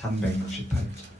368자.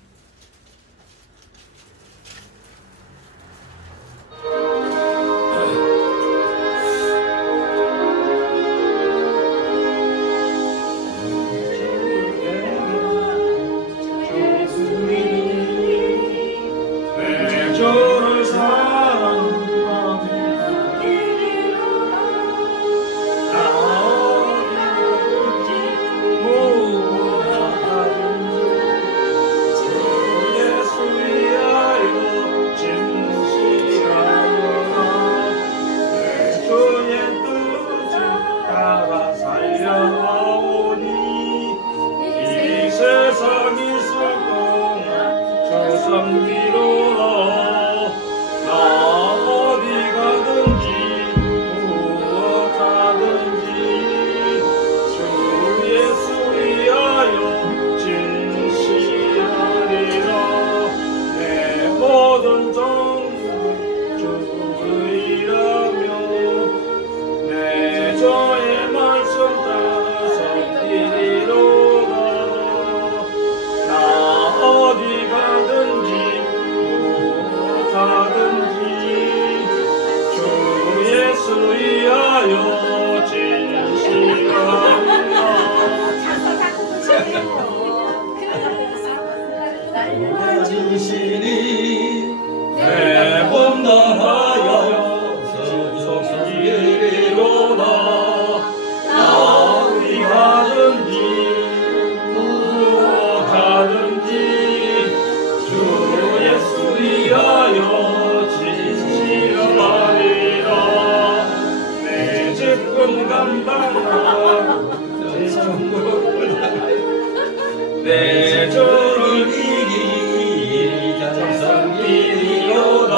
내 주를 이기 장성이로다.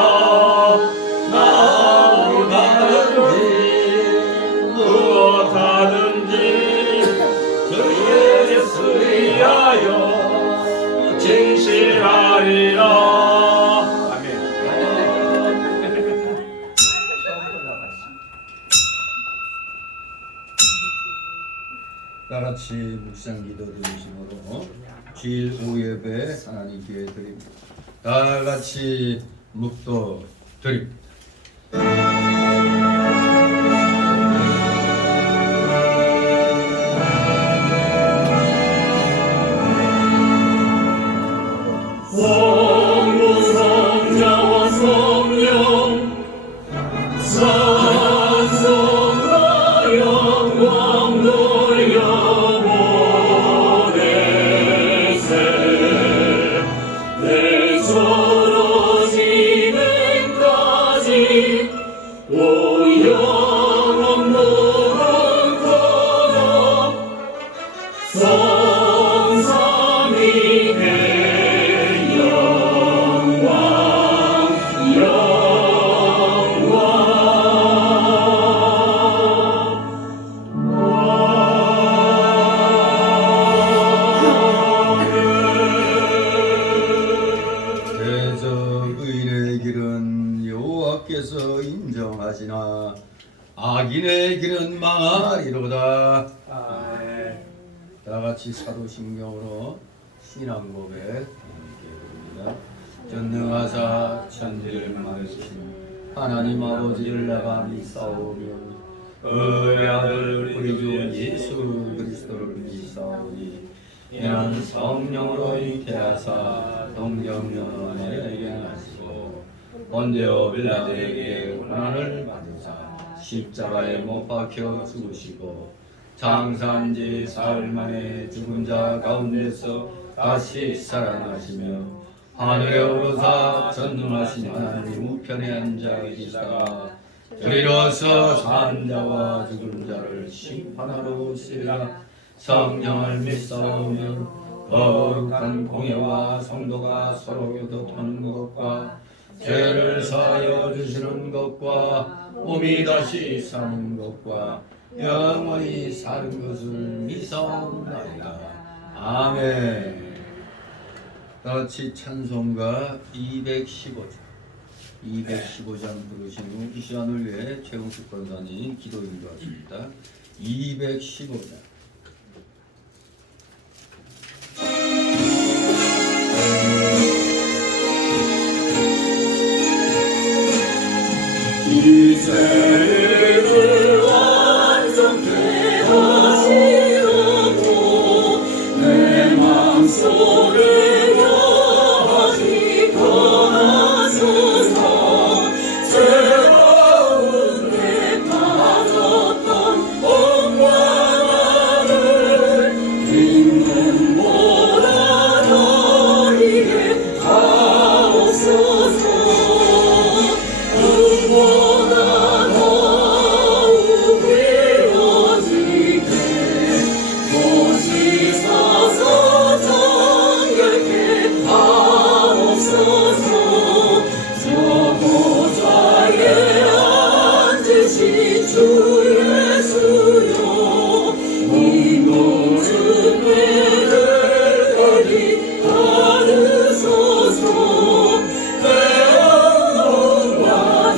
나오가든지 무엇하든지 주의 예수 위하여 진실하리라. 다같이 묵상 기도 드리심으로 주일 오예배 하나님께 드립니다. 다같이 묵도 드립니다. 성부성자와 성령 찬송하여 영광 돌려보내세. 내 저러지는까지 오 영원 무릎 꿇어 성삼위의 인정하시나 악인의 길은 망하리로다. 아멘. 다 같이 사도신경으로 신앙 고백 함께 부릅니다. 전능하사 천지를 만드신 하나님 아버지를 내가 믿사오며 그의 아들 우리 주 예수 그리스도를 믿사오니 이는 성령으로 잉태하사 동정녀에게 나시고 본디오 빌라도에게 고난을 받으사 십자가에 못 박혀 죽으시고 장사한 지 사흘 만에 죽은 자 가운데서 다시 살아나시며 하늘에 오르사 전능하신 하나님 우편에 앉아 계시다가 저리로서 산 자와 죽은 자를 심판하러 오시리라. 성령을 믿사오며 거룩한 공예와 성도가 서로 교도하는 것과 죄를 사하여 주시는 것과 몸이 다시 사는 것과 영원히 사는 것을 믿사옵나이다. 아멘. 다같이 찬송가 215장 부르신 후 이 시간을 위해 최홍식 권사님 기도 인도하십니다. 215장. 이제를 완전케 하시옵고 내 맘속에 여하시 거하소서. 죄 가운데 빠졌던 엉망함을 빈눈보다 더리게 하옵소서. 눈보다 더욱 이어지게 보시소서. 정결케 하옵소서. 저 보좌에 앉으신 주 예수여 인도는 매를 거리 받으소서. 내 영혼과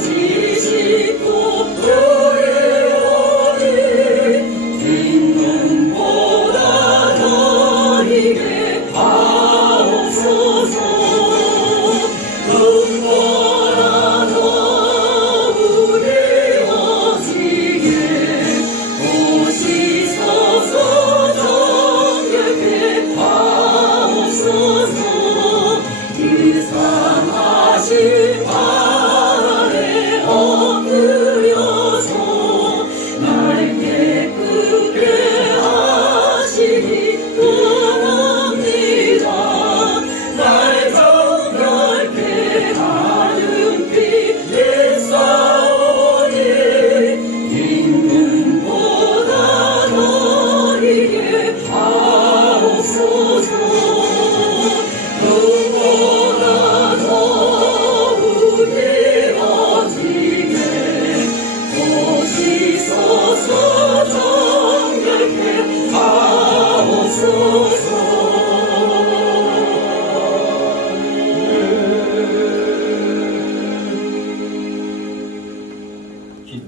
지식도 의원이 빈눈보다 더리게 하옵소서. 눈보다 더욱 이어지게 보시소서. 정결케 하옵소서. 그 상하신 발 아래 엎드려서 날 깨끗게 하시니 원합니다. 날 정결케 하는 피 예사오니 빈눈보다 더리게 하옵소서. 눈보다 더욱 이어지게 보시소서. 정결케 하옵소서. 기도.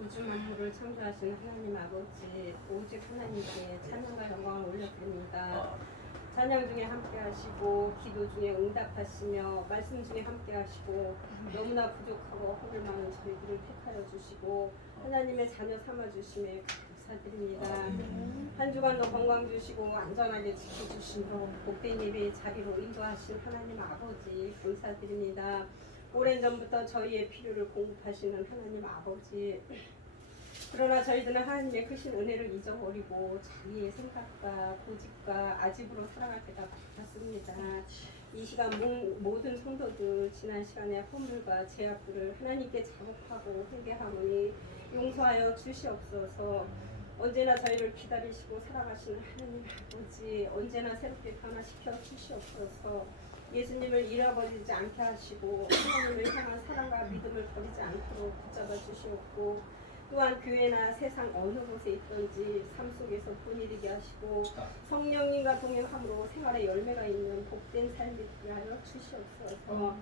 우주 만물을 창조하신 하나님 아버지, 오직 하나님께 찬양과 영광을 올려드립니다. 찬양 중에 함께하시고 기도 중에 응답하시며 말씀 중에 함께하시고 너무나 부족하고 허물 많은 저희들을 택하여 주시고 하나님의 자녀 삼아주심에 감사드립니다. 한 주간도 건강 주시고 안전하게 지켜주시며 복된 예배의 자리로 인도하신 하나님 아버지 감사드립니다. 오랜 전부터 저희의 필요를 공급하시는 하나님 아버지, 그러나 저희들은 하나님의 크신 은혜를 잊어버리고 자기의 생각과 고집과 아집으로 살아갈 때가 많았습니다. 이 시간 모든 성도들 지난 시간에 허물과 죄악들을 하나님께 자복하고 회개하오니 용서하여 주시옵소서. 언제나 저희를 기다리시고 살아가시는 하나님 아버지, 언제나 새롭게 변화시켜 주시옵소서. 예수님을 잃어버리지 않게 하시고 하나님을 향한 사랑과 믿음을 버리지 않도록 붙잡아 주시옵고 또한 교회나 세상 어느 곳에 있든지 삶 속에서 본일이게 하시고 성령님과 동행함으로 생활의 열매가 있는 복된 삶이 되게 하여 주시옵소서.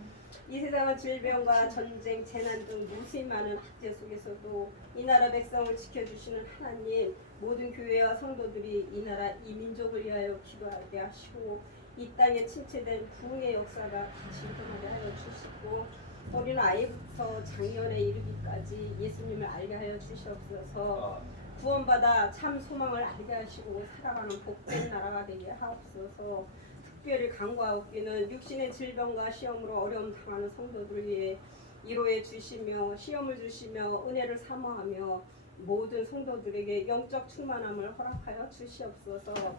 이 세상은 질병과 전쟁, 재난 등 무수히 많은 학제 속에서도 이 나라 백성을 지켜주시는 하나님, 모든 교회와 성도들이 이 나라 이 민족을 위하여 기도하게 하시고 이 땅에 침체된 부흥의 역사가 다시 일어나게 하여 주시고 어린 아이부터 장년에 이르기까지 예수님을 알게 하여 주시옵소서. 구원받아 참 소망을 알게 하시고 살아가는 복된 나라가 되게 하옵소서. 특별히 간과하옵기는 육신의 질병과 시험으로 어려움 당하는 성도들 위해 위로해 주시며 시험을 주시며 은혜를 사모하며 모든 성도들에게 영적 충만함을 허락하여 주시옵소서.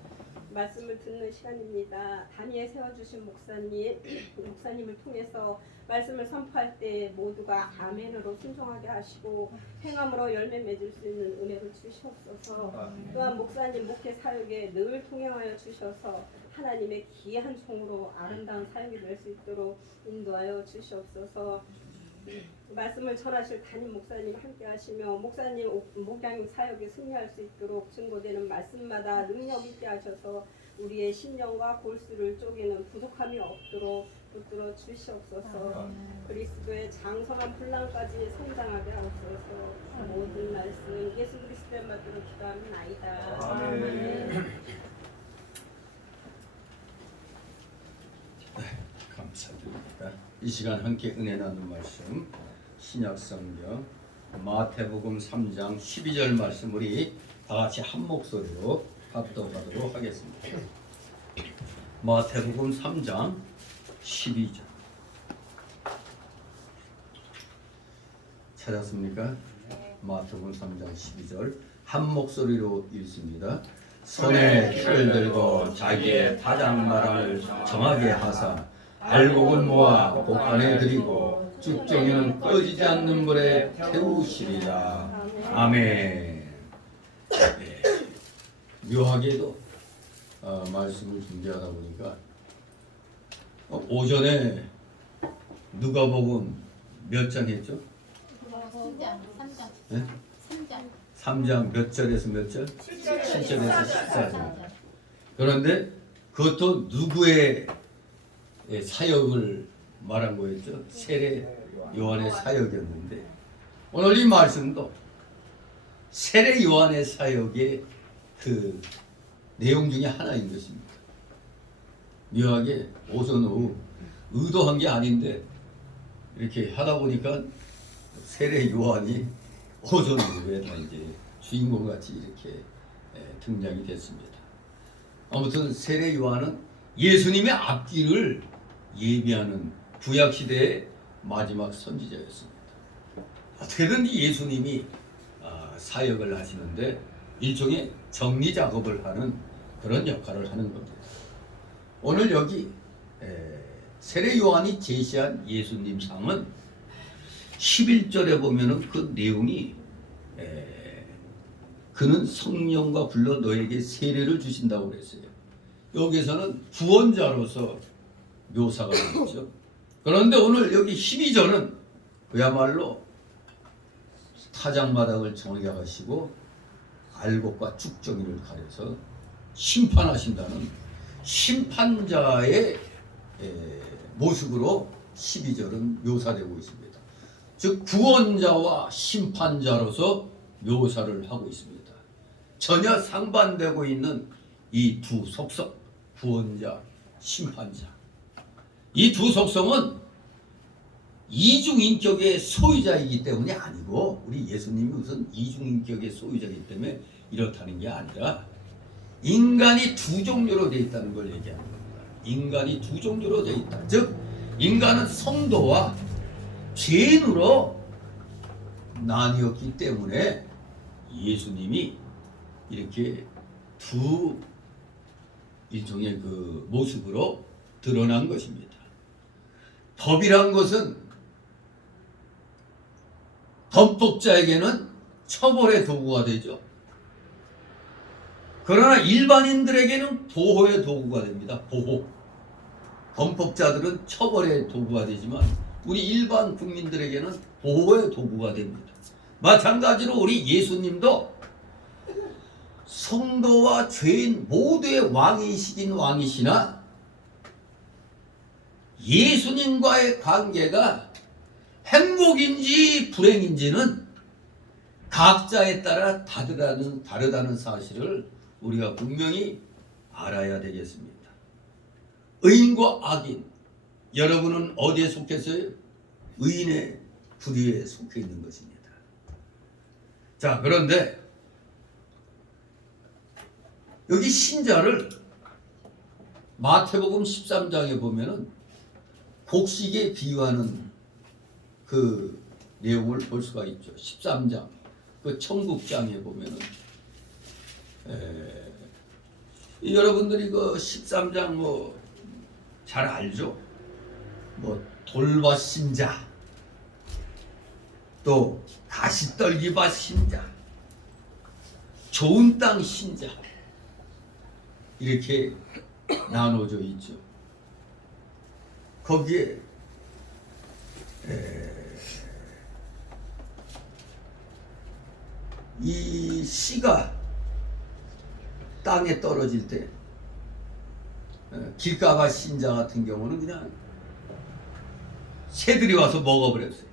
말씀을 듣는 시간입니다. 단위에 세워주신 목사님을 통해서 말씀을 선포할 때 모두가 아멘으로 순종하게 하시고 행함으로 열매 맺을 수 있는 은혜를 주시옵소서. 또한 목사님 목회 사역에 늘 동행하여 주셔서 하나님의 귀한 종으로 아름다운 사역이 될 수 있도록 인도하여 주시옵소서. 말씀을 전하실 담임 목사님 함께 하시며 목사님 목양 사역에 승리할 수 있도록 증거되는 말씀마다 능력 있게 하셔서 우리의 심령과 골수를 쪼개는 부족함이 없도록 붙들어 주시옵소서. 그리스도의 장성한 분량까지 성장하게 하옵소서. 모든 말씀 예수 그리스도의 말씀으로 기도합니다. 아멘. 감사드립니다. 이 시간 함께 은혜 나눈 말씀 신약성경 마태복음 3장 12절 말씀 우리 다 같이 한 목소리로 합독하도록 하겠습니다. 마태복음 3장 12절 찾았습니까? 마태복음 3장 12절 한 목소리로 읽습니다. 손에 틀을 들고 자기의 다장마당을 정하게 하사 알곡은 모아 곡간에 들이고 쭉정이는 꺼지지 않는 불에 태우시리라. 아멘. 네. 묘하게도 말씀을 준비하다 보니까 오전에 누가복음 몇 장 했죠? 3장 몇 절에서 몇 절? 7절에서 14절. 그런데 그것도 누구의 사역을 말한 거였죠? 세례 요한의 사역이었는데 오늘 이 말씀도 세례 요한의 사역의 그 내용 중에 하나인 것입니다. 묘하게 오전 오후 의도한 게 아닌데 이렇게 하다 보니까 세례 요한이 오전 오후에 다 이제 주인공 같이 이렇게 등장이 됐습니다. 아무튼 세례 요한은 예수님의 앞길을 예비하는 구약 시대의 마지막 선지자였습니다. 어떻게든 예수님이 사역을 하시는데 일종의 정리 작업을 하는 그런 역할을 하는 겁니다. 오늘 여기 세례 요한이 제시한 예수님 상은 11절에 보면은 그 내용이 그는 성령과 불러 너에게 세례를 주신다고 그랬어요. 여기서는 구원자로서 묘사가 되죠. 그런데 오늘 여기 12절은 그야말로 타작마당을 정하게 하시고 알곡과 쭉정이를 가려서 심판하신다는 심판자의 모습으로 12절은 묘사되고 있습니다. 즉 구원자와 심판자로서 묘사를 하고 있습니다. 전혀 상반되고 있는 이 두 속성, 구원자, 심판자. 이 두 속성은 이중인격의 소유자이기 때문이 아니고 우리 예수님이 우선 이중인격의 소유자이기 때문에 이렇다는 게 아니라 인간이 두 종류로 되어 있다는 걸 얘기하는 겁니다. 인간이 두 종류로 되어 있다. 즉 인간은 성도와 죄인으로 나뉘었기 때문에 예수님이 이렇게 두 일종의 그 모습으로 드러난 것입니다. 법이란 것은 범법자에게는 처벌의 도구가 되죠. 그러나 일반인들에게는 보호의 도구가 됩니다. 보호. 범법자들은 처벌의 도구가 되지만 우리 일반 국민들에게는 보호의 도구가 됩니다. 마찬가지로 우리 예수님도 성도와 죄인 모두의 왕이시긴 왕이시나 예수님과의 관계가 행복인지 불행인지는 각자에 따라 다르다는 사실을 우리가 분명히 알아야 되겠습니다. 의인과 악인, 여러분은 어디에 속했어요? 의인의 부류에 속해 있는 것입니다. 자, 그런데 여기 신자를 마태복음 13장에 보면은 곡식에 비유하는 그 내용을 볼 수가 있죠. 13장 그 청국장에 보면은 여러분들이 그 13장 뭐 잘 알죠? 뭐 돌밭 신자, 또 가시떨기밭 신자, 좋은 땅 신자, 이렇게 나눠져 있죠. 거기에 이 씨가 땅에 떨어질 때 길가밭 신자 같은 경우는 그냥 새들이 와서 먹어버렸어요.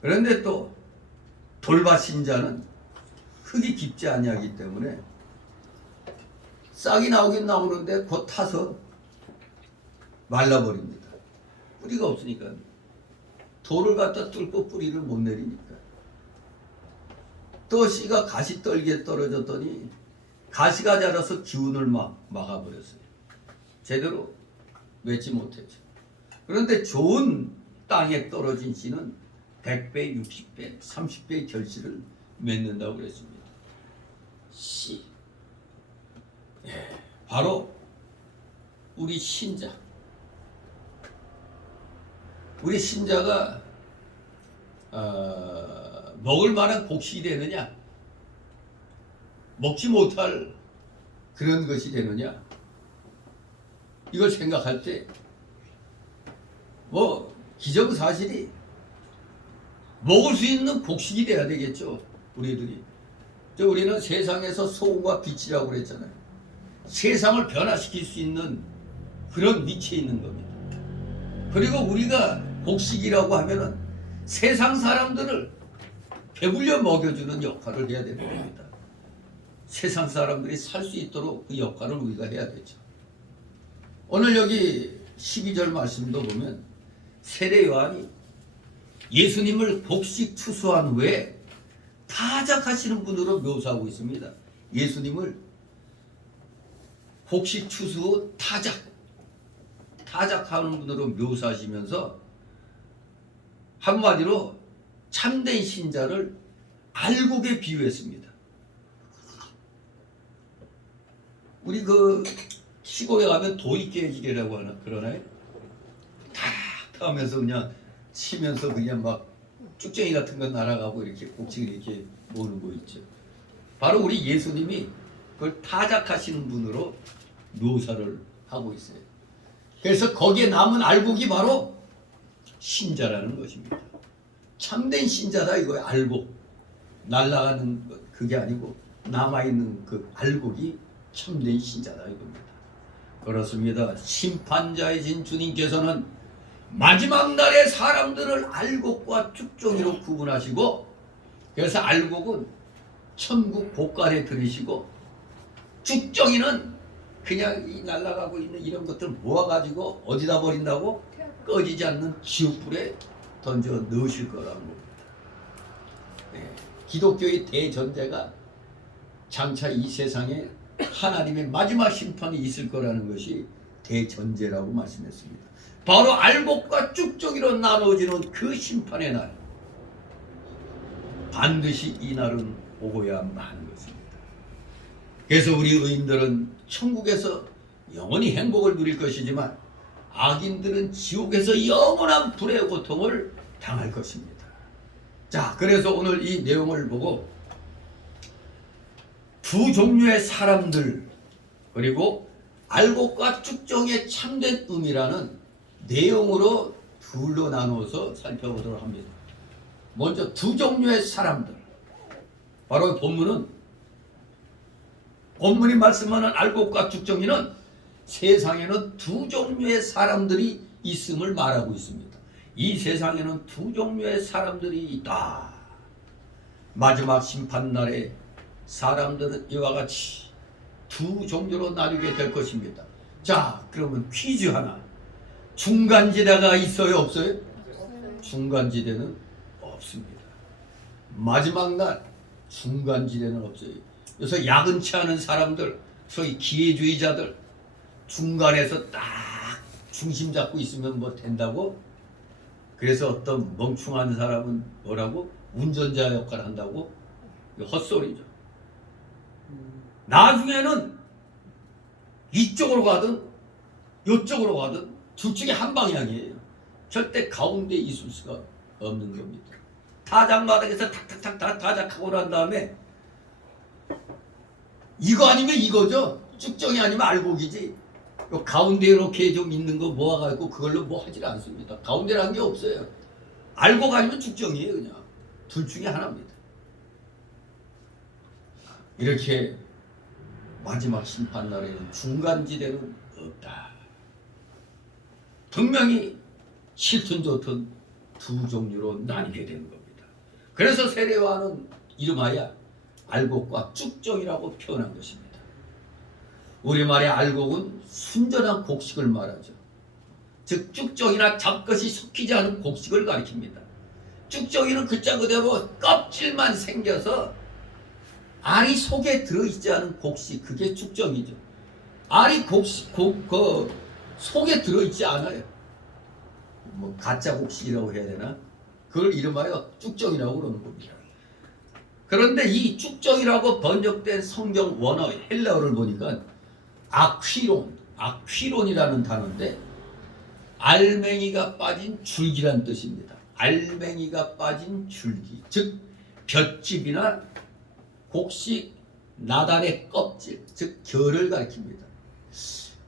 그런데 또 돌밭 신자는 흙이 깊지 아니하기 때문에 싹이 나오긴 나오는데 곧 타서 말라버립니다. 뿌리가 없으니까. 돌을 갖다 뚫고 뿌리를 못 내리니까. 또 씨가 가시떨기에 떨어졌더니 가시가 자라서 기운을 막아버렸어요. 제대로 맺지 못했죠. 그런데 좋은 땅에 떨어진 씨는 100배, 60배, 30배의 결실을 맺는다고 그랬습니다. 씨. 바로 우리 신자. 우리 신자가 먹을 만한 곡식이 되느냐, 먹지 못할 그런 것이 되느냐, 이걸 생각할 때 뭐 기정사실이 먹을 수 있는 곡식이 돼야 되겠죠. 우리들이 우리는 세상에서 소금과 빛이라고 그랬잖아요. 세상을 변화시킬 수 있는 그런 위치에 있는 겁니다. 그리고 우리가 곡식이라고 하면은 세상 사람들을 배불려 먹여주는 역할을 해야 되는 겁니다. 세상 사람들이 살 수 있도록 그 역할을 우리가 해야 되죠. 오늘 여기 12절 말씀도 보면 세례 요한이 예수님을 곡식 추수한 후에 타작하시는 분으로 묘사하고 있습니다. 예수님을 곡식 추수 후 타작하는 분으로 묘사하시면서 한마디로 참된 신자를 알곡에 비유했습니다. 우리 그 시골에 가면 도이깨지개라고 하나 그러나요? 탁 하면서 그냥 치면서 그냥 막 쭉쟁이 같은 거 날아가고 이렇게 곡식을 이렇게 모는 거 있죠. 바로 우리 예수님이 그걸 타작하시는 분으로 묘사를 하고 있어요. 그래서 거기에 남은 알곡이 바로 신자라는 것입니다. 참된 신자다 이거예요. 알곡. 날아가는 것 그게 아니고 남아있는 그 알곡이 참된 신자다 이겁니다. 그렇습니다. 심판자이신 주님께서는 마지막 날에 사람들을 알곡과 쭉종이로 구분하시고, 그래서 알곡은 천국 복간에 들이시고 쭉종이는 그냥 이 날아가고 있는 이런 것들 모아가지고 어디다 버린다고? 꺼지지 않는 지옥불에 던져 넣으실 거라는 겁니다. 네. 기독교의 대전제가 장차 이 세상에 하나님의 마지막 심판이 있을 거라는 것이 대전제라고 말씀했습니다. 바로 알곡과 쭉종이로 나누어지는 그 심판의 날, 반드시 이 날은 오고야 마는 것입니다. 그래서 우리 의인들은 천국에서 영원히 행복을 누릴 것이지만 악인들은 지옥에서 영원한 불의 고통을 당할 것입니다. 자, 그래서 오늘 이 내용을 보고 두 종류의 사람들 그리고 알곡과 쭉종의 참된 의미라는 내용으로 둘로 나누어서 살펴보도록 합니다. 먼저 두 종류의 사람들. 바로 본문이 말씀하는 알곡과 죽정이는 세상에는 두 종류의 사람들이 있음을 말하고 있습니다. 이 세상에는 두 종류의 사람들이 있다. 마지막 심판날에 사람들은 이와 같이 두 종류로 나뉘게 될 것입니다. 자, 그러면 퀴즈 하나. 중간지대가 있어요, 없어요? 중간지대는 없습니다. 마지막 날 중간지대는 없어요. 그래서 야근치 않은 사람들, 소위 기회주의자들, 중간에서 딱 중심 잡고 있으면 뭐 된다고? 그래서 어떤 멍충한 사람은 뭐라고? 운전자 역할을 한다고? 이거 헛소리죠. 나중에는 이쪽으로 가든 이쪽으로 가든 둘 중에 한 방향이에요. 절대 가운데 있을 수가 없는 겁니다. 타작마당에서 탁탁탁 타작하고 난 다음에 이거 아니면 이거죠. 쭉정이 아니면 알곡이지. 요 가운데 이렇게 좀 있는 거 모아가지고 그걸로 뭐 하질 않습니다. 가운데라는 게 없어요. 알곡 아니면 쭉정이에요. 그냥 둘 중에 하나입니다. 이렇게 마지막 심판날에는 중간지대는 없다. 분명히 싫든 좋든 두 종류로 나뉘게 되는 겁니다. 그래서 세례요한은 이름하여 알곡과 쭉정이라고 표현한 것입니다. 우리말의 알곡은 순전한 곡식을 말하죠. 즉 쭉정이나 잡것이 섞이지 않은 곡식을 가리킵니다. 쭉정이는 글자 그대로 껍질만 생겨서 알이 속에 들어있지 않은 곡식, 그게 쭉정이죠. 알이 속에 들어있지 않아요. 뭐 가짜 곡식이라고 해야 되나? 그걸 이름하여 쭉정이라고 그러는 겁니다. 그런데 이 쭉정이라고 번역된 성경 원어 헬라어를 보니까 아퀴론이라는 단어인데 알맹이가 빠진 줄기란 뜻입니다. 알맹이가 빠진 줄기, 즉 볏짚이나 곡식 나달의 껍질, 즉 결을 가리킵니다.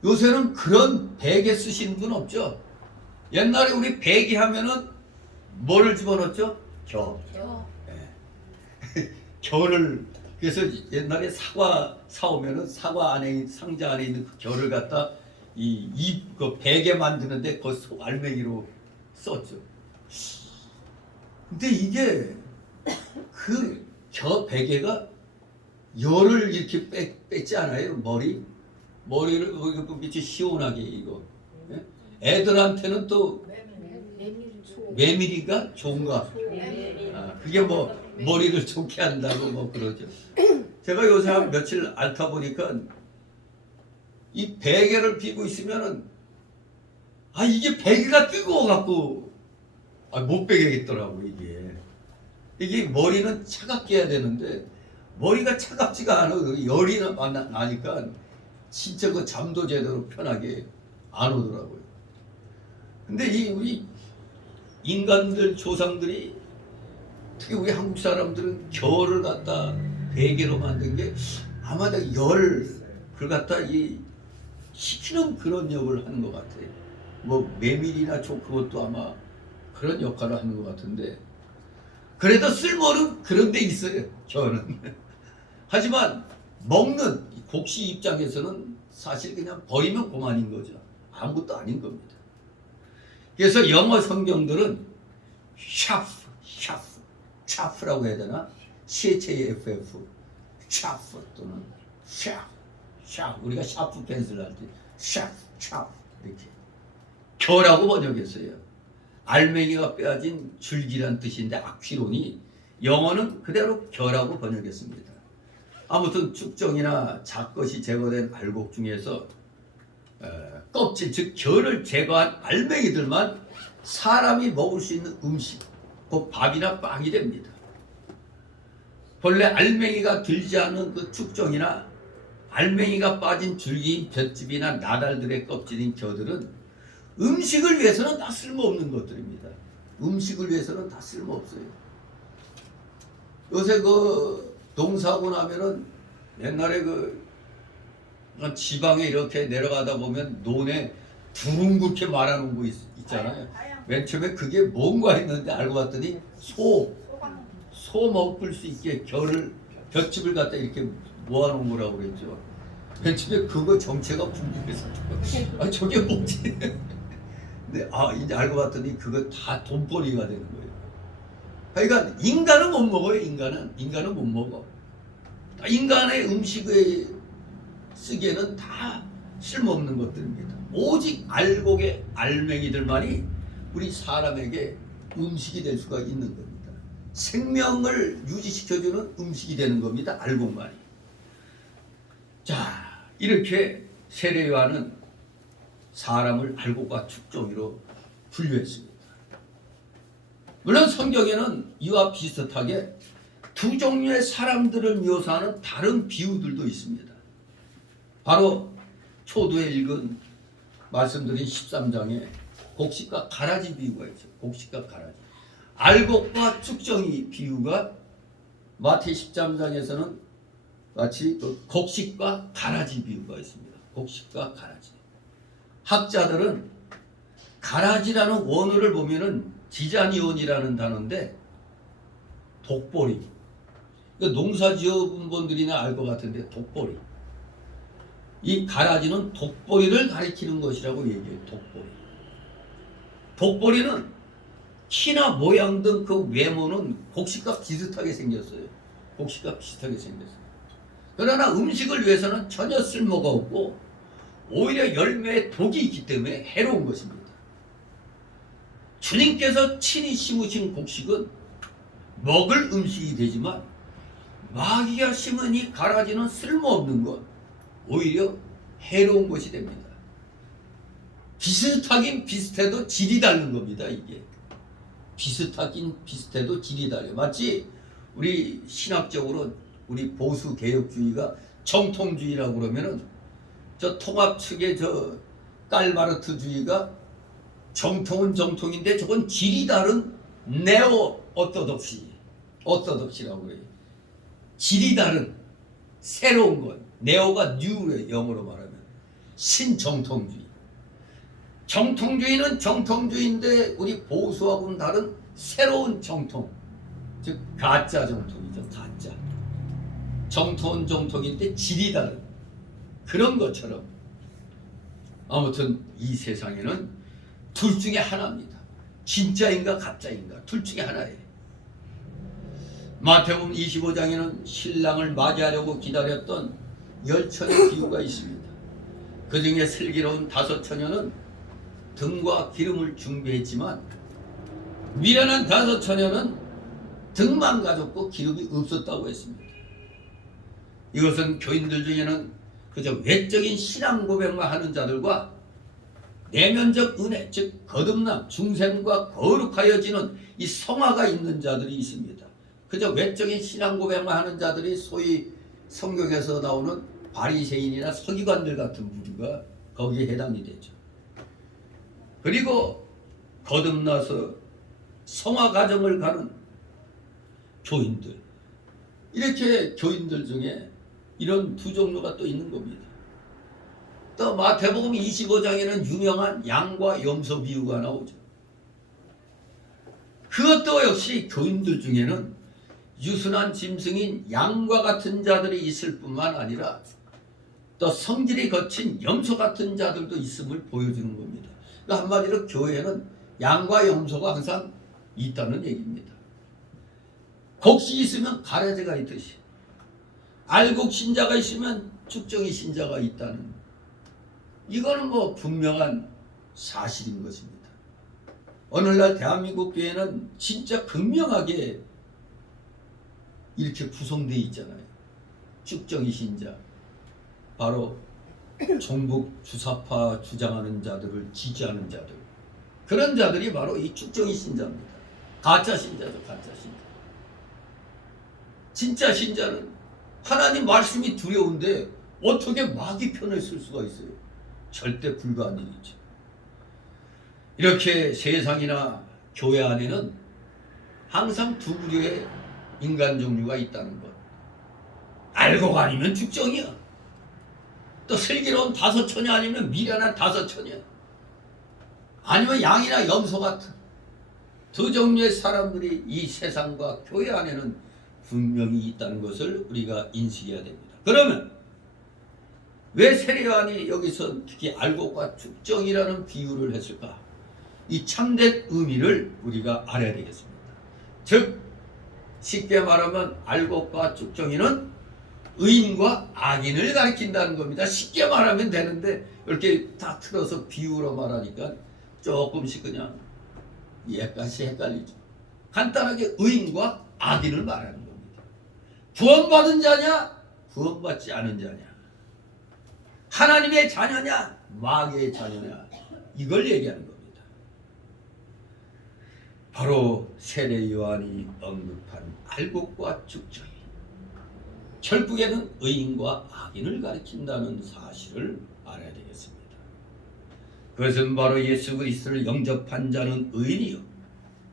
요새는 그런 베개 쓰시는 분 없죠? 옛날에 우리 베개 하면은 뭐를 집어넣었죠? 겨. 겨를, 그래서 옛날에 사과 사오면은 사과 안에 상자 안에 있는 그 겨를 갖다 그 베개 만드는데 그 속 알맹이로 썼죠. 근데 이게 그 겨 베개가 열을 이렇게 뺐지 않아요? 머리를 밑에 시원하게 이거. 애들한테는 또 메밀이가 좋은가? 그게 뭐 머리를 좋게 한다고 뭐 그러죠. 제가 요새 한 며칠 앓다 보니까 이 베개를 피고 있으면은 이게 베개가 뜨거워 갖고 못 베겠더라고. 이게 머리는 차갑게 해야 되는데 머리가 차갑지가 않아. 열이 나니까 진짜 그 잠도 제대로 편하게 안 오더라고요. 근데 우리 인간들 조상들이 특히 우리 한국 사람들은 겨를 갖다 베개로 만든 게 아마 열을 갖다 식히는 그런 역을 하는 것 같아요. 뭐 메밀이나 그것도 아마 그런 역할을 하는 것 같은데 그래도 쓸모는 그런 데 있어요. 겨는. 하지만 먹는 곡식 입장에서는 사실 그냥 버리면 그만인 거죠. 아무것도 아닌 겁니다. 그래서 영어 성경들은 샤프라고 해야 되나? CHAFF 샤프 또는 샤프 우리가 샤프 펜슬 할 때 샤프 이렇게 겨라고 번역했어요. 알맹이가 빼앗진 줄기란 뜻인데 아퀴론이 영어는 그대로 겨라고 번역했습니다. 아무튼 쭉정이나 잡것이 제거된 알곡 중에서 껍질 즉 겨를 제거한 알맹이들만 사람이 먹을 수 있는 음식, 곧 밥이나 빵이 됩니다. 본래 알맹이가 들지 않은 그 쭉정이나 알맹이가 빠진 줄기인 볏짚이나 나달들의 껍질인 겨들은 음식을 위해서는 다 쓸모없는 것들입니다. 음식을 위해서는 다 쓸모없어요. 요새 농사하고 나면은 옛날에 지방에 이렇게 내려가다 보면 논에 둥그렇게 말하는 거 있잖아요. 맨 처음에 그게 뭔가 했는데 알고 봤더니 소 먹을 수 있게 볏짚을 갖다 이렇게 모아놓은 거라고 그랬죠. 맨 처음에 그거 정체가 궁금해서 아 저게 뭐지? 근데 이제 알고 봤더니 그거 다 돈벌이가 되는 거예요. 그러니까 인간은 못 먹어요. 인간은 못 먹어. 인간의 음식에 쓰기에는 다 쓸모없는 것들입니다. 오직 알곡의 알맹이들만이 우리 사람에게 음식이 될 수가 있는 겁니다. 생명을 유지시켜주는 음식이 되는 겁니다. 알곡만이. 자, 이렇게 세례요한은 사람을 알곡과 축종이로 분류했습니다. 물론 성경에는 이와 비슷하게 두 종류의 사람들을 묘사하는 다른 비유들도 있습니다. 바로 초두에 읽은 말씀드린 13장에 곡식과 가라지 비유가 있죠. 곡식과 가라지. 알곡과 축정이 비유가 마태 13장에서는 마치 곡식과 가라지 비유가 있습니다. 곡식과 가라지. 학자들은 가라지라는 원어를 보면은 지자니온이라는 단어인데 독보리. 농사 지어본 분들이나 알 것 같은데 독보리. 이 가라지는 독보리를 가리키는 것이라고 얘기해요. 독보리. 독보리는 키나 모양 등 그 외모는 곡식과 비슷하게 생겼어요. 곡식과 비슷하게 생겼어요. 그러나 음식을 위해서는 전혀 쓸모가 없고 오히려 열매에 독이 있기 때문에 해로운 것입니다. 주님께서 친히 심으신 곡식은 먹을 음식이 되지만 마귀가 심은 이 가라지는 쓸모없는 것, 오히려 해로운 것이 됩니다. 비슷하긴 비슷해도 질이 다른 겁니다. 이게 비슷하긴 비슷해도 질이 달라요. 마치 우리 신학적으로 우리 보수 개혁주의가 정통주의라고 그러면은 저 통합 측의 저 깔바르트주의가 정통은 정통인데 저건 질이 다른 네오 오토독시라고 해요. 질이 다른 새로운 것. 네오가 뉴래 영어로 말하면 신정통주의. 정통주의는 정통주의인데 우리 보수하고는 다른 새로운 정통, 즉 가짜 정통이죠. 가짜. 정통은 정통인데 질이 다른 그런 것처럼 아무튼 이 세상에는 둘 중에 하나입니다. 진짜인가 가짜인가 둘 중에 하나예요. 마태복음 25장에는 신랑을 맞이하려고 기다렸던 10처녀의 비유가 있습니다. 그 중에 슬기로운 5처녀는 등과 기름을 준비했지만 미련한 5처녀는 등만 가졌고 기름이 없었다고 했습니다. 이것은 교인들 중에는 그저 외적인 신앙 고백만 하는 자들과 내면적 은혜, 즉 거듭남, 중생과 거룩하여지는 이 성화가 있는 자들이 있습니다. 그저 외적인 신앙 고백만 하는 자들이 소위 성경에서 나오는 바리새인이나 서기관들 같은 부류가 거기에 해당이 되죠. 그리고 거듭나서 성화 과정을 가는 교인들, 이렇게 교인들 중에 이런 두 종류가 또 있는 겁니다. 또 마태복음 25장에는 유명한 양과 염소 비유가 나오죠. 그것도 역시 교인들 중에는 유순한 짐승인 양과 같은 자들이 있을 뿐만 아니라 또 성질이 거친 염소 같은 자들도 있음을 보여주는 겁니다. 그러니까 한마디로 교회에는 양과 염소가 항상 있다는 얘기입니다. 곡식이 있으면 가라지가 있듯이 알곡 신자가 있으면 축정이 신자가 있다는, 이거는 뭐 분명한 사실인 것입니다. 오늘날 대한민국 교회는 진짜 극명하게 이렇게 구성되어 있잖아요. 축정이 신자, 바로 종북 주사파 주장하는 자들을 지지하는 자들, 그런 자들이 바로 이 축정이 신자입니다. 가짜 신자죠. 가짜 신자. 진짜 신자는 하나님 말씀이 두려운데 어떻게 마귀 편을 쓸 수가 있어요? 절대 불가한 일이죠. 이렇게 세상이나 교회 안에는 항상 두 부류의 인간 종류가 있다는 것. 알곡 아니면 축정이야. 또 슬기로운 5처녀 아니면 미련한 5처녀. 아니면 양이나 염소 같은 두 종류의 사람들이 이 세상과 교회 안에는 분명히 있다는 것을 우리가 인식해야 됩니다. 그러면 왜 세례요한이 여기서 특히 알곡과 죽정이라는 비유를 했을까? 이 참된 의미를 우리가 알아야 되겠습니다. 즉 쉽게 말하면 알곡과 죽정이는 의인과 악인을 가리킨다는 겁니다. 쉽게 말하면 되는데 이렇게 다 틀어서 비유로 말하니까 조금씩 그냥 얘까지 헷갈리죠. 간단하게 의인과 악인을 말하는 겁니다. 구원받은 자냐 구원받지 않은 자냐, 하나님의 자녀냐 마귀의 자녀냐, 이걸 얘기하는 겁니다. 바로 세례 요한이 언급한 알곡과 죽정이 결국에는 의인과 악인을 가리킨다는 사실을 알아야 되겠습니다. 그것은 바로 예수 그리스도를 영접한 자는 의인이요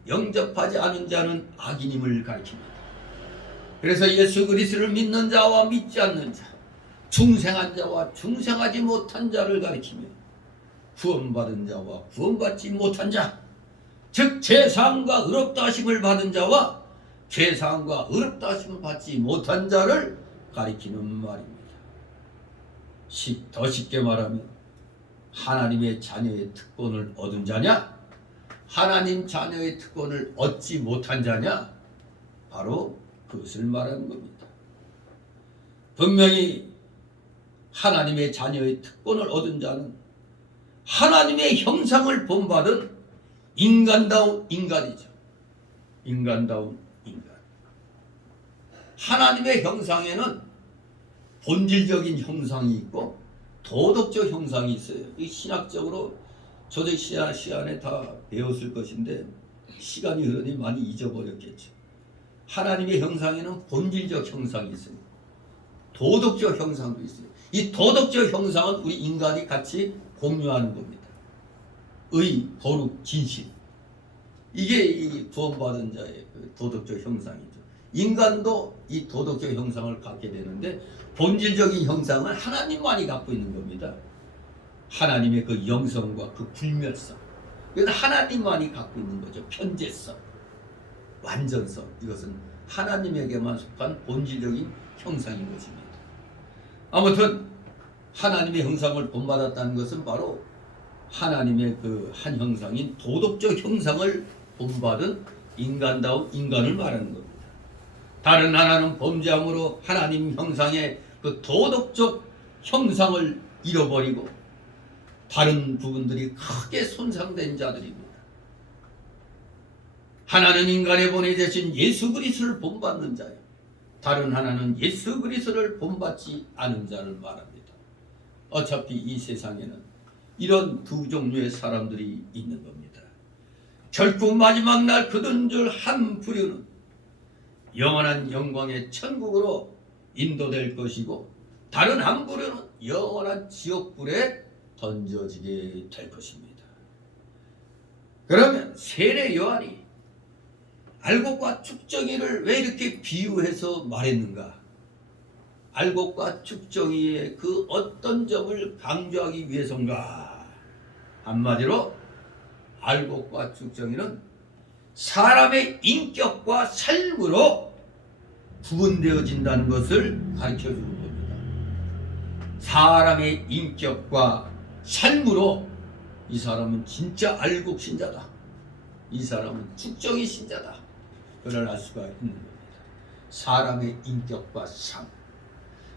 영접하지 않은 자는 악인임을 가리킵니다. 그래서 예수 그리스도를 믿는 자와 믿지 않는 자, 중생한 자와 중생하지 못한 자를 가리키며 구원받은 자와 구원받지 못한 자, 즉 죄사함과 의롭다 하심을 받은 자와 죄사함과 의롭다 하심을 받지 못한 자를 가리키는 말입니다. 더 쉽게 말하면 하나님의 자녀의 특권을 얻은 자냐, 하나님 자녀의 특권을 얻지 못한 자냐, 바로 그것을 말하는 겁니다. 분명히 하나님의 자녀의 특권을 얻은 자는 하나님의 형상을 본받은 인간다운 인간이죠. 인간다운 인간. 하나님의 형상에는 본질적인 형상이 있고 도덕적 형상이 있어요. 이 신학적으로 저도 시간에 다 배웠을 것인데 시간이 흐르니 많이 잊어버렸겠죠. 하나님의 형상에는 본질적 형상이 있어요. 도덕적 형상도 있어요. 이 도덕적 형상은 우리 인간이 같이 공유하는 겁니다. 의, 거룩, 진실. 이게 이 구원받은 자의 그 도덕적 형상이죠. 인간도 이 도덕적 형상을 갖게 되는데 본질적인 형상은 하나님만이 갖고 있는 겁니다. 하나님의 그 영성과 그 불멸성. 이건 하나님만이 갖고 있는 거죠. 편재성, 완전성. 이것은 하나님에게만 속한 본질적인 형상인 것입니다. 아무튼 하나님의 형상을 본받았다는 것은 바로 하나님의 그 한 형상인 도덕적 형상을 본받은 인간다운 인간을 말하는 겁니다. 다른 하나는 범죄함으로 하나님 형상의 그 도덕적 형상을 잃어버리고 다른 부분들이 크게 손상된 자들입니다. 하나는 인간에 보내주신 예수 그리스도를 본받는 자예요. 다른 하나는 예수 그리스도를 본받지 않은 자를 말합니다. 어차피 이 세상에는 이런 두 종류의 사람들이 있는 겁니다. 결국 마지막 날 거둔 줄 한 부류는 영원한 영광의 천국으로 인도될 것이고 다른 한 부류는 영원한 지옥불에 던져지게 될 것입니다. 그러면 세례 요한이 알곡과 죽정이를 왜 이렇게 비유해서 말했는가? 알곡과 죽정이의 그 어떤 점을 강조하기 위해서인가? 한마디로 알곡과 죽정이는 사람의 인격과 삶으로 구분되어진다는 것을 가르쳐주는 겁니다. 사람의 인격과 삶으로 이 사람은 진짜 알곡 신자다, 이 사람은 죽정이 신자다, 그걸 알 수가 있는 겁니다. 사람의 인격과 삶.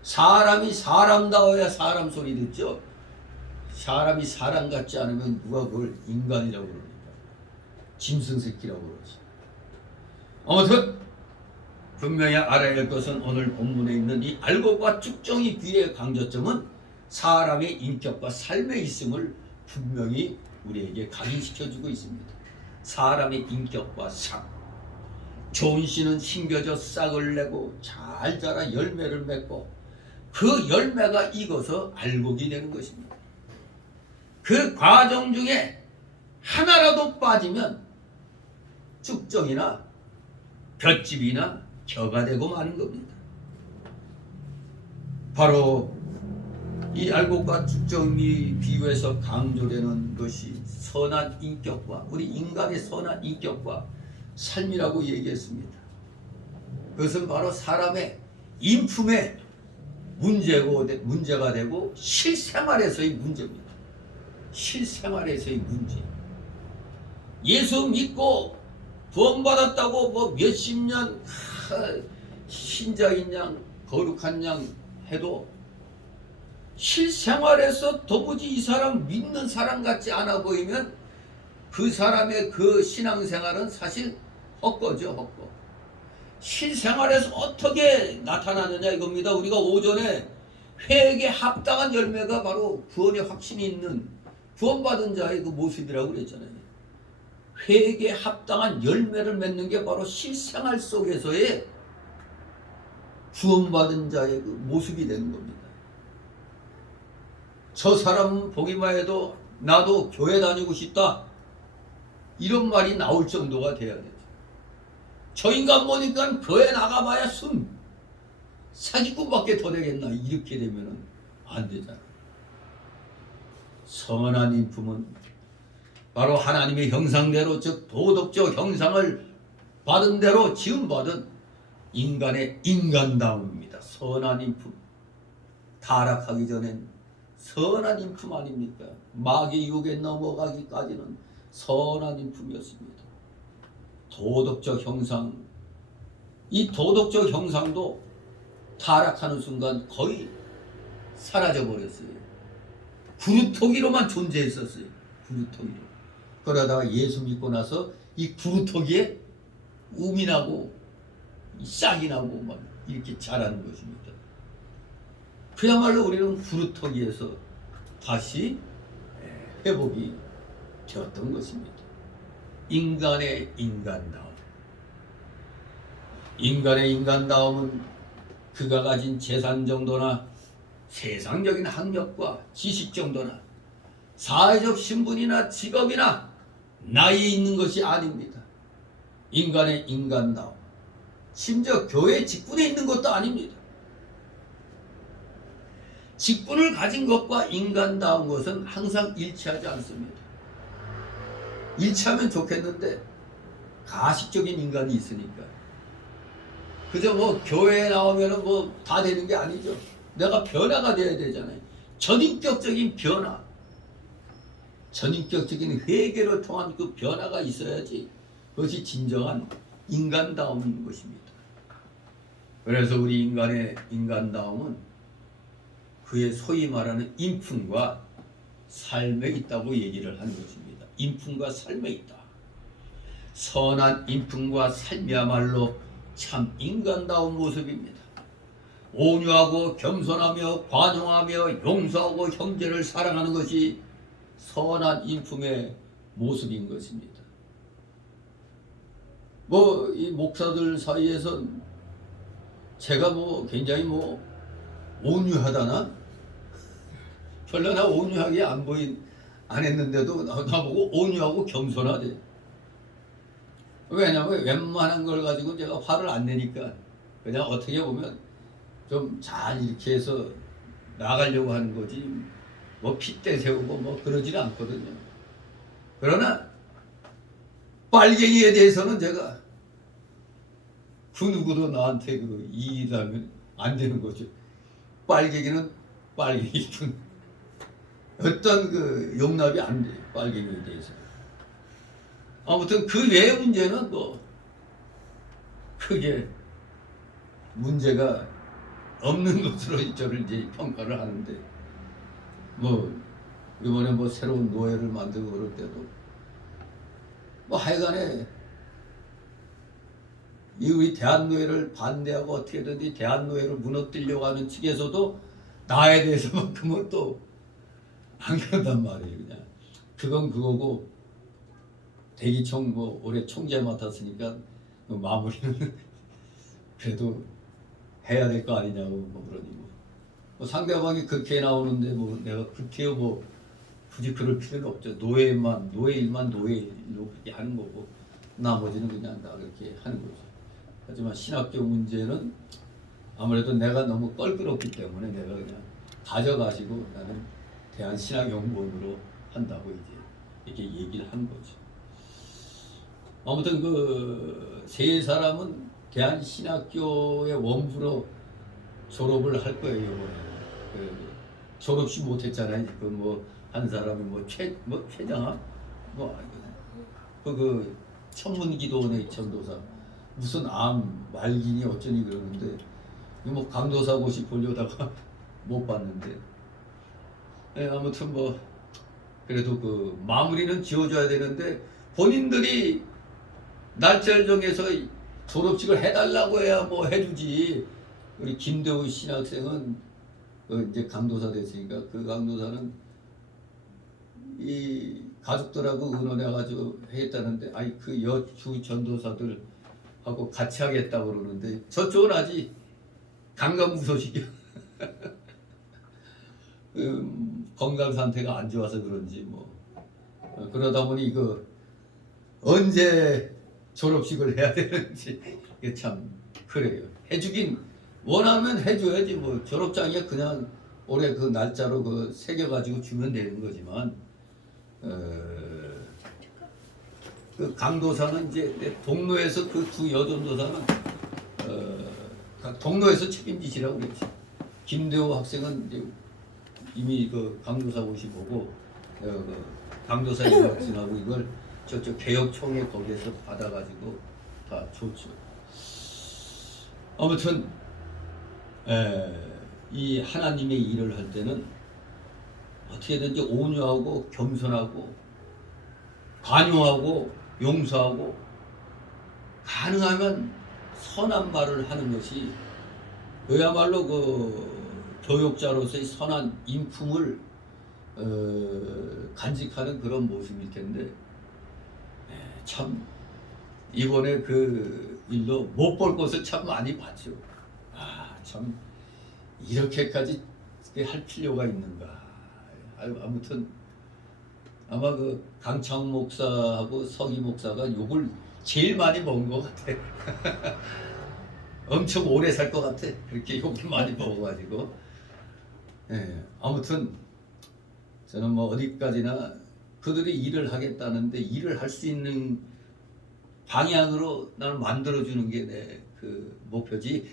사람이 사람다워야 사람 소리 듣죠. 사람이 사람 같지 않으면 누가 그걸 인간이라고 그럽니까? 짐승 새끼라고 그러지. 아무튼 분명히 알아야 할 것은 오늘 본문에 있는 이 알곡과 죽정이 비유의 강조점은 사람의 인격과 삶에 있음을 분명히 우리에게 각인시켜주고 있습니다. 사람의 인격과 삶. 좋은 씨는 심겨져 싹을 내고 잘 자라 열매를 맺고 그 열매가 익어서 알곡이 되는 것입니다. 그 과정 중에 하나라도 빠지면 죽정이나 볏짚이나 겨가 되고 마는 겁니다. 바로 이 알곡과 죽정이 비유해서 강조되는 것이 선한 인격과 우리 인간의 선한 인격과 삶이라고 얘기했습니다. 그것은 바로 사람의 인품의 문제가 되고 실생활에서의 문제입니다. 실생활에서의 문제. 예수 믿고 구원받았다고 뭐 몇십 년 신자인 양 거룩한 양 해도 실생활에서 도무지 이 사람 믿는 사람 같지 않아 보이면 그 사람의 그 신앙생활은 사실 헛거죠, 헛거. 실생활에서 어떻게 나타나느냐 이겁니다. 우리가 오전에 회개에 합당한 열매가 바로 구원의 확신이 있는 구원받은 자의 그 모습이라고 그랬잖아요. 회개에 합당한 열매를 맺는 게 바로 실생활 속에서의 구원받은 자의 그 모습이 되는 겁니다. 저 사람은 보기만 해도 나도 교회 다니고 싶다 이런 말이 나올 정도가 돼야 되죠. 저 인간 보니까 교회 나가봐야 사기꾼밖에 더 되겠나 이렇게 되면은 안 되잖아. 선한 인품은 바로 하나님의 형상대로 즉 도덕적 형상을 받은 대로 지음받은 인간의 인간다움입니다. 선한 인품. 타락하기 전엔 선한 인품 아닙니까? 마귀 유혹에 넘어가기까지는 선한 인품이었습니다. 도덕적 형상. 이 도덕적 형상도 타락하는 순간 거의 사라져버렸어요. 구루토기로만 존재했었어요. 구루토기로. 그러다가 예수 믿고 나서 이 구루토기에 음이 나고 싹이 나고 막 이렇게 자라는 것입니다. 그야말로 우리는 구루토기에서 다시 회복이 되었던 것입니다. 인간의 인간다움. 인간의 인간다움은 그가 가진 재산 정도나 세상적인 학력과 지식 정도나 사회적 신분이나 직업이나 나이에 있는 것이 아닙니다. 인간의 인간다움. 심지어 교회 직분에 있는 것도 아닙니다. 직분을 가진 것과 인간다운 것은 항상 일치하지 않습니다. 일치하면 좋겠는데 가식적인 인간이 있으니까 그저 뭐 교회에 나오면은 뭐 다 되는 게 아니죠. 내가 변화가 돼야 되잖아요. 전인격적인 변화, 전인격적인 회개를 통한 그 변화가 있어야지 그것이 진정한 인간다움인 것입니다. 그래서 우리 인간의 인간다움은 그의 소위 말하는 인품과 삶에 있다고 얘기를 하는 것입니다. 인품과 삶에 있다. 선한 인품과 삶이야말로 참 인간다운 모습입니다. 온유하고 겸손하며 관용하며 용서하고 형제를 사랑하는 것이 선한 인품의 모습인 것입니다. 뭐 이 목사들 사이에서 제가 뭐 굉장히 뭐 온유하다나 별로 나 온유하게 안 했는데도 나보고 온유하고 겸손하대. 왜냐하면 웬만한 걸 가지고 제가 화를 안 내니까 그냥 어떻게 보면 좀 잘 이렇게 해서 나가려고 하는 거지 뭐 핏대 세우고 뭐 그러지는 않거든요. 그러나 빨갱이에 대해서는 제가 그 누구도 나한테 그 이의하면 안 되는 거죠. 빨갱이는 빨갱이뿐 어떤 그 용납이 안 돼요. 빨갱이에 대해서. 아무튼 그 외의 문제는 뭐 크게 문제가 없는 것으로 저를 이제 평가를 하는데 뭐 이번에 뭐 새로운 노예를 만들고 그럴 때도 뭐 하여간에 이 우리 대한노예를 반대하고 어떻게든지 대한노예를 무너뜨리려고 하는 측에서도 나에 대해서만큼은 또 안 그런단 말이에요. 그냥 그건 그거고 대기총 뭐 올해 총재 맡았으니까 뭐 마무리는 그래도 해야 될 거 아니냐고 뭐 그러니 뭐 상대방이 그렇게 나오는데 뭐 내가 그렇게 뭐 굳이 그럴 필요는 없죠. 노예 일만 노예일로 그렇게 하는 거고 나머지는 그냥 다 그렇게 하는 거죠. 하지만 신학교 문제는 아무래도 내가 너무 껄끄럽기 때문에 내가 그냥 가져가시고 나는 대한신학연구원으로 한다고 이제 이렇게 얘기를 한 거죠. 아무튼 그 세 사람은 대한신학교의 원부로 졸업을 할 거예요. 이번에. 그 졸업식 못했잖아요. 그 뭐 한 사람이 최장학 그 천문기도원의 전도사 무슨 암 말기니 어쩌니 그러는데 뭐 강도사 고시 보려다가 못 봤는데. 네, 아무튼 뭐 그래도 그 마무리는 지어줘야 되는데 본인들이 날짜를 정해서 졸업식을 해달라고 해야 뭐 해주지. 우리 김대우 신학생은 그 이제 강도사 됐으니까 그 강도사는 이 가족들하고 의논해가지고 했다는데 아니 그 여주 전도사들하고 같이 하겠다고 그러는데 저쪽은 아직 강간무소식이야. 건강 상태가 안 좋아서 그런지 뭐 그러다 보니 이거 언제 졸업식을 해야 되는지 이게 참 그래요. 해주긴 원하면 해줘야지 뭐 졸업장에 그냥 올해 그 날짜로 그 새겨가지고 주면 되는 거지만 그 강도사는 이제 동로에서 그 두 여전도사는 동로에서 책임지시라고 그랬지. 김대호 학생은 이제 이미 그 강도사 고시 보고 강도사 유학생하고 이걸 저쪽 개혁총회 거기에서 받아가지고 다 줬죠. 아무튼 이 하나님의 일을 할 때는 어떻게든지 온유하고 겸손하고 관용하고 용서하고 가능하면 선한 말을 하는 것이 그야말로 그 교육자로서의 선한 인품을 간직하는 그런 모습일 텐데 참 이번에 그 일로 못 볼 것을 참 많이 봤죠. 참 이렇게까지 할 필요가 있는가. 아무튼 아마 그 강창 목사하고 서기 목사가 욕을 제일 많이 먹은 것 같아. 엄청 오래 살 것 같아. 그렇게 욕을 많이 먹어가지고. 아무튼 저는 뭐 어디까지나 그들이 일을 하겠다는데 일을 할 수 있는 방향으로 나는 만들어주는 게 내 그 목표지.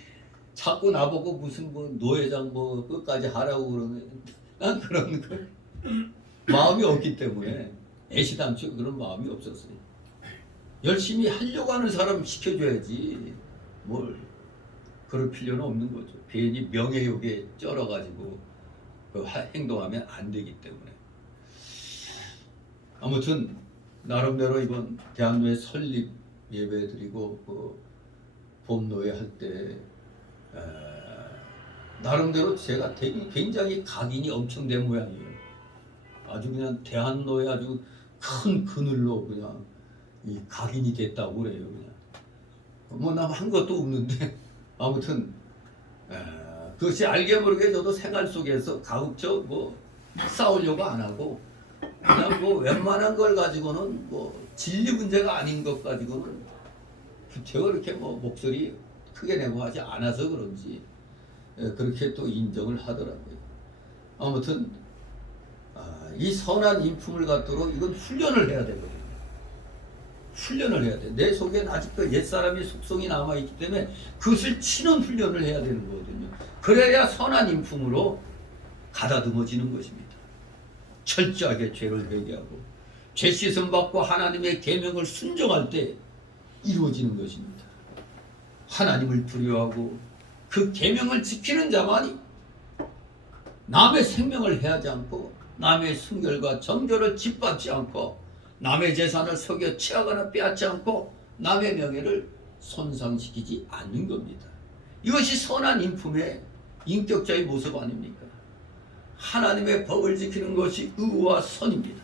자꾸 나보고 무슨 뭐 노회장 뭐 끝까지 하라고 그러면 난 그런 거 마음이 없기 때문에 애시당초 그런 마음이 없었어요. 열심히 하려고 하는 사람 시켜줘야지 뭘 그럴 필요는 없는 거죠. 괜히 명예욕에 쩔어가지고 그 행동하면 안 되기 때문에. 아무튼 나름대로 이번 대한노회 설립 예배 드리고 그 봄노회 할 때 나름대로 제가 굉장히 각인이 엄청 된 모양이에요. 아주 그냥 대한노회 아주 큰 그늘로 그냥 이 각인이 됐다고 그래요. 그냥 뭐 나 한 것도 없는데 아무튼 그것이 알게 모르게 저도 생활 속에서 가급적 뭐 싸우려고 안 하고 그냥 뭐 웬만한 걸 가지고는 뭐 진리 문제가 아닌 것 가지고는 제가 그렇게 뭐 목소리 크게 내고 하지 않아서 그런지 그렇게 또 인정을 하더라고요. 아무튼 이 선한 인품을 갖도록 이건 훈련을 해야 되거든요. 훈련을 해야 돼. 내 속엔 아직도 옛사람의 속성이 남아있기 때문에 그것을 치는 훈련을 해야 되는 거거든요. 그래야 선한 인품으로 가다듬어지는 것입니다. 철저하게 죄를 회개하고 죄 씻음 받고 하나님의 계명을 순종할 때 이루어지는 것입니다. 하나님을 두려워하고 그 계명을 지키는 자만이 남의 생명을 해하지 않고 남의 순결과 정결을 짓밟지 않고 남의 재산을 속여 취하거나 빼앗지 않고 남의 명예를 손상시키지 않는 겁니다. 이것이 선한 인품의 인격자의 모습 아닙니까? 하나님의 법을 지키는 것이 의와 선입니다.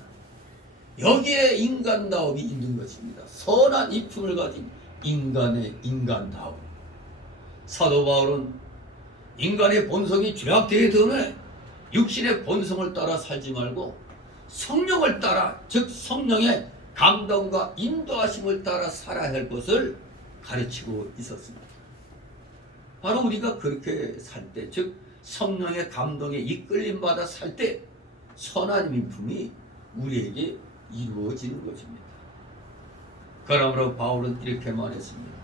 여기에 인간다움이 있는 것입니다. 선한 인품을 가진 인간의 인간다움. 사도 바울은 인간의 본성이 죄악되기 때문에 육신의 본성을 따라 살지 말고 성령을 따라, 즉 성령의 감동과 인도하심을 따라 살아야 할 것을 가르치고 있었습니다. 바로 우리가 그렇게 살 때, 즉 성령의 감동에 이끌림 받아 살 때 선한 인품이 우리에게 이루어지는 것입니다. 그러므로 바울은 이렇게 말했습니다.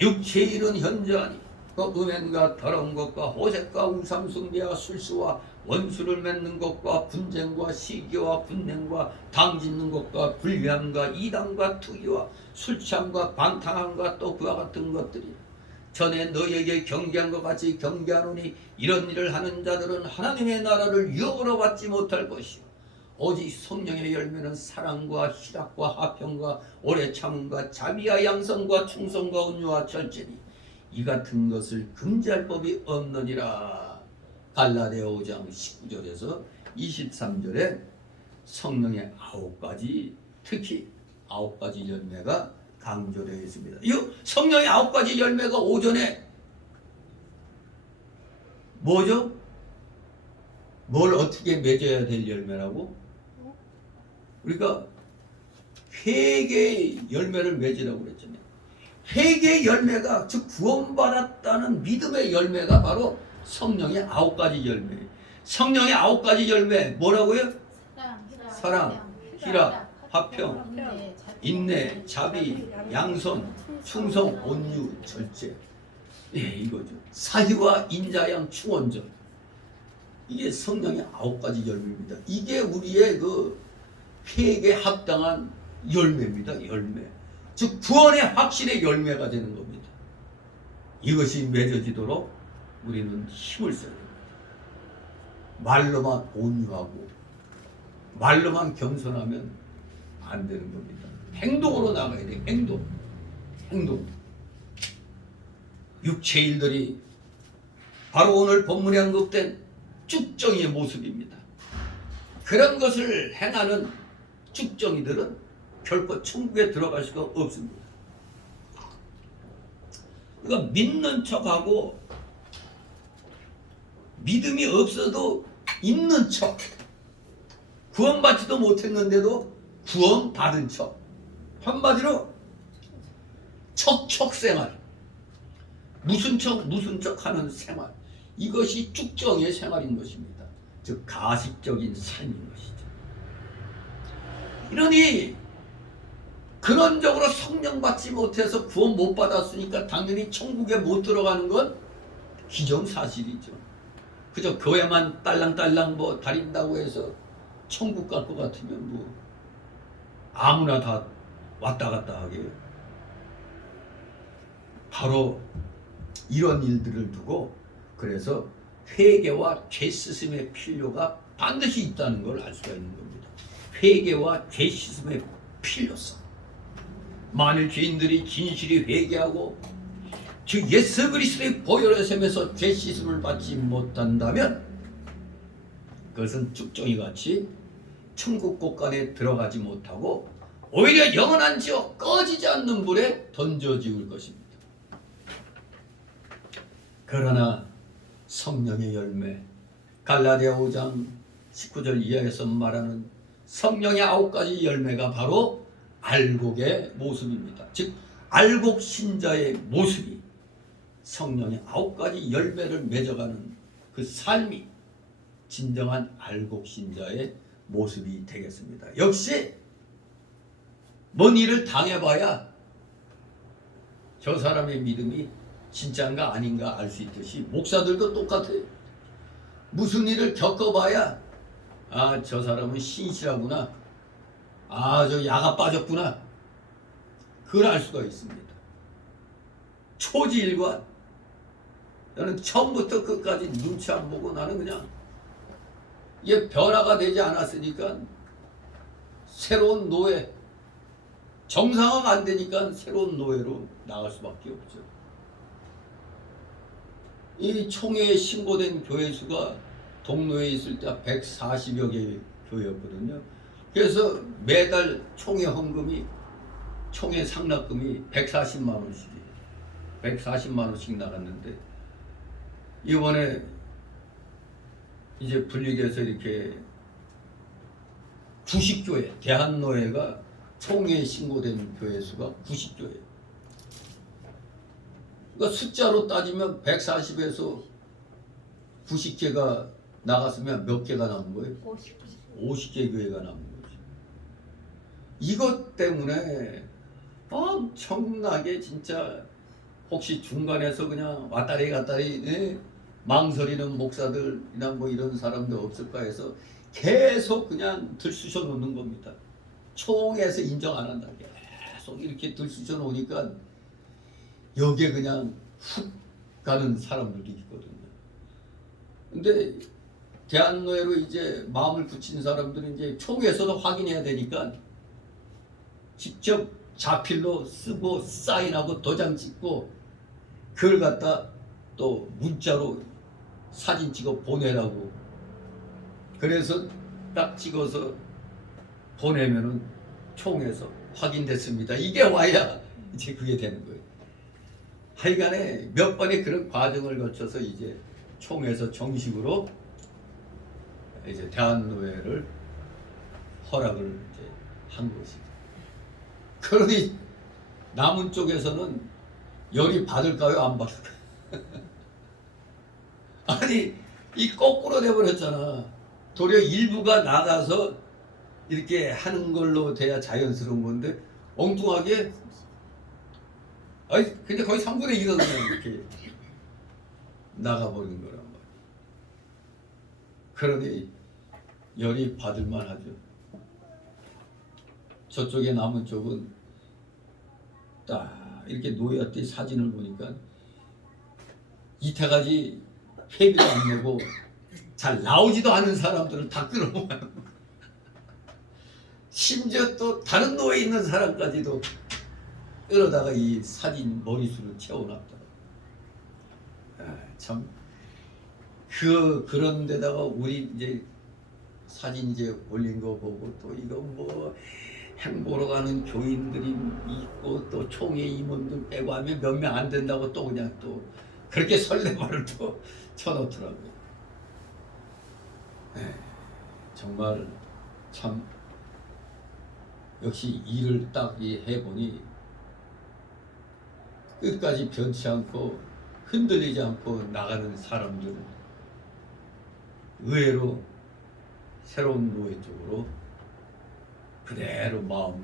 육체의 일은 현저하니 그 음행과 더러운 것과 호색과 우상숭배와 술수와 원수를 맺는 것과 분쟁과 시기와 분냉과 당짓는 것과 불리함과 이단과 투기와 술취함과 방탕함과 또 그와 같은 것들이 전에 너희에게 경계한 것 같이 경계하노니 이런 일을 하는 자들은 하나님의 나라를 유업으로 받지 못할 것이요 오직 성령의 열매는 사랑과 희락과 화평과 오래 참음과 자비와 양선과 충성과 온유와 절제니 이 같은 것을 금지할 법이 없느니라. 갈라디아 5장 19절에서 23절에 성령의 9가지, 특히 9가지 열매가 강조되어 있습니다. 이 성령의 9가지 열매가 오전에 뭐죠? 뭘 어떻게 맺어야 될 열매라고? 우리가 회개의 열매를 맺으라고 그랬잖아요. 회개의 열매가, 즉 구원받았다는 믿음의 열매가 바로 성령의 9가지 열매. 성령의 9가지 열매 뭐라고요? 사랑, 희락, 화평, 인내, 자비, 양선, 충성, 온유, 절제. 예, 이거죠. 사희와 인자양, 충원절. 이게 성령의 9가지 열매입니다. 이게 우리의 그 회개에 합당한 열매입니다. 열매. 즉 구원의 확신의 열매가 되는 겁니다. 이것이 맺어지도록 우리는 힘을 써야 됩니다. 말로만 온유하고 말로만 겸손하면 안 되는 겁니다. 행동으로 나가야 돼요. 행동. 육체의 일들이 바로 오늘 본문에 언급된 쭉정이의 모습입니다. 그런 것을 행하는 쭉정이들은 결코 천국에 들어갈 수가 없습니다. 그러니까 믿는 척하고 믿음이 없어도 있는 척, 구원받지도 못했는데도 구원받은 척, 한마디로 척척생활, 무슨 척 하는 생활, 이것이 쭉정의 생활인 것입니다. 즉 가식적인 삶인 것이죠. 이러니 근원적으로 성령 받지 못해서 구원 못 받았으니까 당연히 천국에 못 들어가는 건 기정사실이죠. 그저 교회만 딸랑딸랑 뭐 다닌다고 해서 천국 갈 것 같으면 뭐 아무나 다 왔다 갔다 하게. 바로 이런 일들을 두고 그래서 회개와 죄 씻음의 필요가 반드시 있다는 걸 알 수가 있는 겁니다. 회개와 죄 씻음의 필요성. 만일 죄인들이 진실이 회개하고 주 예수 그리스도의 보혈의 셈에서 죄 씻음을 받지 못한다면 그것은 쭉정이 같이 천국 곳간에 들어가지 못하고 오히려 영원한 지옥 꺼지지 않는 불에 던져지울 것입니다. 그러나 성령의 열매, 갈라디아 5장 19절 이하에서 말하는 성령의 9가지 열매가 바로 알곡의 모습입니다. 즉 알곡 신자의 모습이 성령의 9가지 열매를 맺어가는 그 삶이 진정한 알곡 신자의 모습이 되겠습니다. 역시 뭔 일을 당해봐야 저 사람의 믿음이 진짜인가 아닌가 알 수 있듯이 목사들도 똑같아요. 무슨 일을 겪어봐야 아, 저 사람은 신실하구나. 아, 저 야가 빠졌구나. 그걸 알 수가 있습니다. 초지일관. 나는 처음부터 끝까지 눈치 안 보고 나는 그냥 이게 변화가 되지 않았으니까 새로운 노예, 정상화가 안 되니까 새로운 노예로 나갈 수밖에 없죠. 이 총회에 신고된 교회 수가 동로에 있을 때 140여 개의 교회였거든요. 그래서 매달 총회 헌금이, 총회 상납금이 140만 원씩이에요. 140만 원씩 나갔는데 이번에 이제 분리돼서 이렇게 90교회, 대한노회가 총회에 신고된 교회 수가 90교회. 그러니까 숫자로 따지면 140에서 90개가 나갔으면 몇 개가 남은 거예요? 50개 교회가 남은 거죠. 이것 때문에 엄청나게 진짜 혹시 중간에서 그냥 왔다리 갔다리 망설이는 목사들이나 뭐 이런 사람들 없을까 해서 계속 그냥 들쑤셔 놓는 겁니다. 총회에서 인정 안 한다. 계속 이렇게 들쑤셔 놓으니까 여기에 그냥 훅 가는 사람들도 있거든요. 근데 대한노예로 이제 마음을 붙인 사람들은 이제 총회에서도 확인해야 되니까 직접 자필로 쓰고 사인하고 도장 찍고 그걸 갖다 또 문자로 사진 찍어 보내라고. 그래서 딱 찍어서 보내면은 총회에서 확인됐습니다. 이게 와야 이제 그게 되는 거예요. 하여간에 몇 번의 그런 과정을 거쳐서 이제 총회에서 정식으로 이제 대한노예를 허락을 이제 한 것이죠. 그러니 남은 쪽에서는 열이 받을까요, 안 받을까요? 아니 이 거꾸로 돼버렸잖아. 도리어 일부가 나가서 이렇게 하는 걸로 돼야 자연스러운 건데 엉뚱하게 아니 근데 거의 3분의 1은 그냥 이렇게 나가버린 거란 말이야. 그러니 열이 받을만 하죠. 저쪽에 남은 쪽은 딱 이렇게 노예한테 사진을 보니까 이때까지 회비도 안 내고 잘 나오지도 않은 사람들을 다 끌어모아는 거야. 심지어 또 다른 노예에 있는 사람까지도 끌어다가 이 사진 머리수를 채워놨더라고. 참 그런 데다가 우리 이제 사진 이제 올린 거 보고 또 이거 뭐 행보로 가는 교인들이 있고 또 총회 임원들 빼고 하면 몇 명 안 된다고 또 그냥 또 그렇게 설레발을 또 쳐놓더라고요. 정말 참 역시 일을 딱 해보니 끝까지 변치 않고 흔들리지 않고 나가는 사람들은 의외로 새로운 노예 쪽으로 그대로 마음을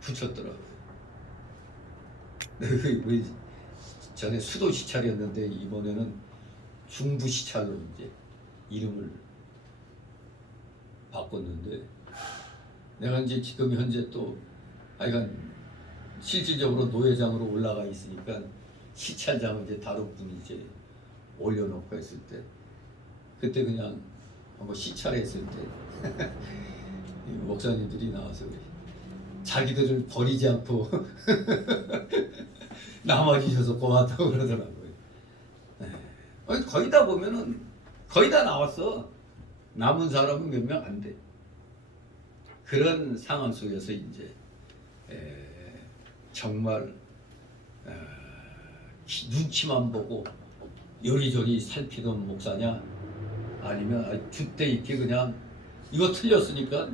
붙였더라고요. 우리 전에 수도 시찰이었는데 이번에는 중부 시찰로 이제 이름을 바꿨는데 내가 이제 지금 현재 또 하여간 실질적으로 노예장으로 올라가 있으니까 시찰장을 이제 다른 분이 이제 올려놓고 했을 때 그때 그냥 한번 시찰했을 때 목사님들이 나와서 자기들을 버리지 않고 남아주셔서 고맙다고 그러더라고요. 거의 다 보면은 거의 다 나왔어. 남은 사람은 몇 명 안 돼. 그런 상황 속에서 이제 정말 눈치만 보고 요리조리 살피던 목사냐 아니면 주때 있게 그냥 이거 틀렸으니까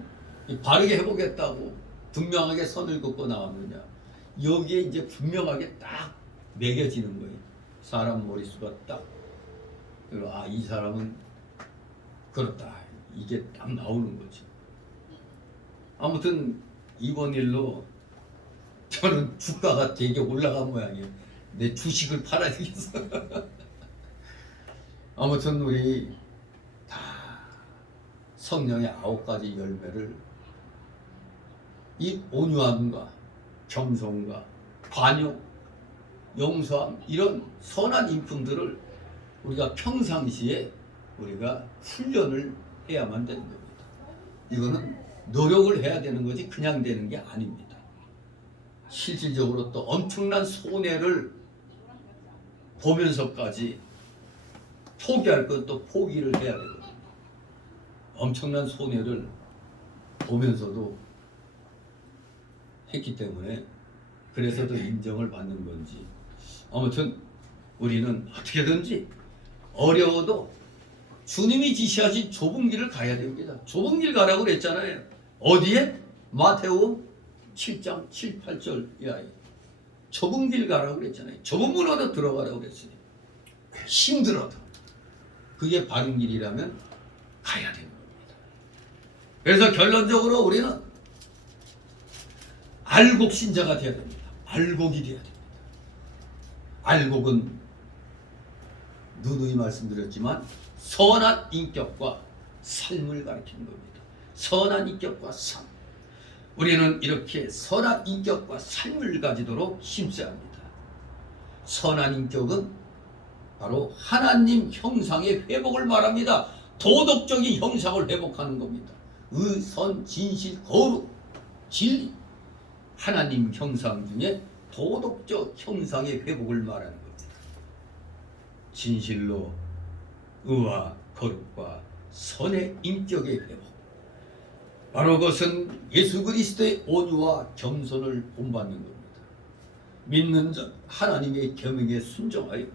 바르게 해보겠다고 분명하게 선을 긋고 나왔느냐. 여기에 이제 분명하게 딱 매겨지는 거예요. 사람 머릿수가 딱. 그리고 이 사람은 그렇다. 이게 딱 나오는 거지. 아무튼 이번 일로 저는 주가가 되게 올라간 모양이에요. 내 주식을 팔아야 되겠어. 아무튼 우리 다 성령의 9가지 열매를 이 온유함과 겸손과 관용, 용서함 이런 선한 인품들을 우리가 평상시에 우리가 훈련을 해야만 되는 겁니다. 이거는 노력을 해야 되는 거지 그냥 되는 게 아닙니다. 실질적으로 또 엄청난 손해를 보면서까지 포기할 건 또 포기를 해야 되거든요. 엄청난 손해를 보면서도 했기 때문에 그래서 더 인정을 받는 건지 아무튼 우리는 어떻게든지 어려워도 주님이 지시하신 좁은 길을 가야 됩니다. 좁은 길 가라고 그랬잖아요. 어디에? 마태복음 7장 7, 8절 이하에 좁은 길 가라고 그랬잖아요. 좁은 문으로 들어가라고 그랬어요. 힘들어도 그게 바른 길이라면 가야 되는 겁니다. 그래서 결론적으로 우리는 알곡 신자가 되어야 됩니다. 알곡이 되어야 됩니다. 알곡은 누누이 말씀드렸지만 선한 인격과 삶을 가리키는 겁니다. 선한 인격과 삶. 우리는 이렇게 선한 인격과 삶을 가지도록 힘써야 합니다. 선한 인격은 바로 하나님 형상의 회복을 말합니다. 도덕적인 형상을 회복하는 겁니다. 의선, 진실, 거룩, 진리. 하나님 형상 중에 도덕적 형상의 회복을 말하는 겁니다. 진실로 의와 거룩과 선의 인격의 회복. 바로 그것은 예수 그리스도의 온유와 겸손을 본받는 겁니다. 믿는 자 하나님의 계명에 순종하여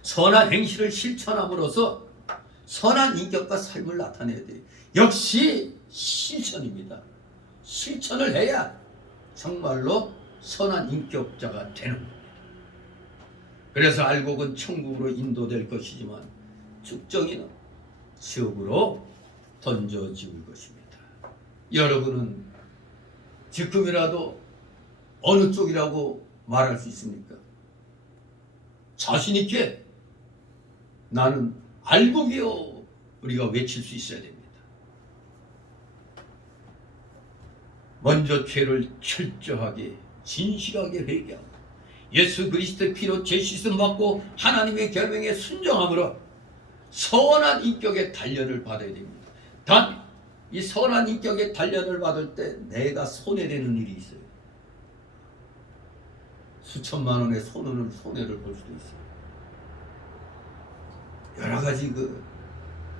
선한 행실을 실천함으로써 선한 인격과 삶을 나타내야 돼요. 역시 실천입니다. 실천을 해야 정말로 선한 인격자가 되는 겁니다. 그래서 알곡은 천국으로 인도될 것이지만 죽정이는 지옥으로 던져지울 것입니다. 여러분은 지금이라도 어느 쪽이라고 말할 수 있습니까? 자신 있게 나는 알곡이요 우리가 외칠 수 있어야 됩니다. 먼저 죄를 철저하게 진실하게 회개하고 예수 그리스도의 피로 죄 씻음 받고 하나님의 계명에 순종함으로 선한 인격의 단련을 받아야 됩니다. 단 이 선한 인격의 단련을 받을 때 내가 손해되는 일이 있어요. 수천만 원의 손해를 볼 수도 있어요. 여러 가지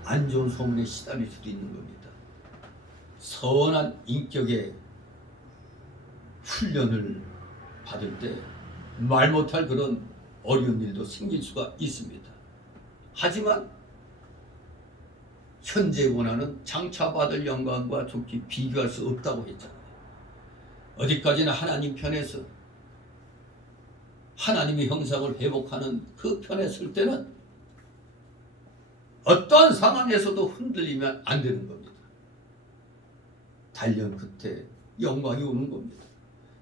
안 좋은 소문에 시달릴 수도 있는 겁니다. 선한 인격의 훈련을 받을 때 말 못할 그런 어려운 일도 생길 수가 있습니다. 하지만 현재 고난은 장차 받을 영광과 좋게 비교할 수 없다고 했잖아요. 어디까지나 하나님 편에서 하나님의 형상을 회복하는 그 편에 설 때는 어떠한 상황에서도 흔들리면 안 되는 겁니다. 단련 끝에 영광이 오는 겁니다.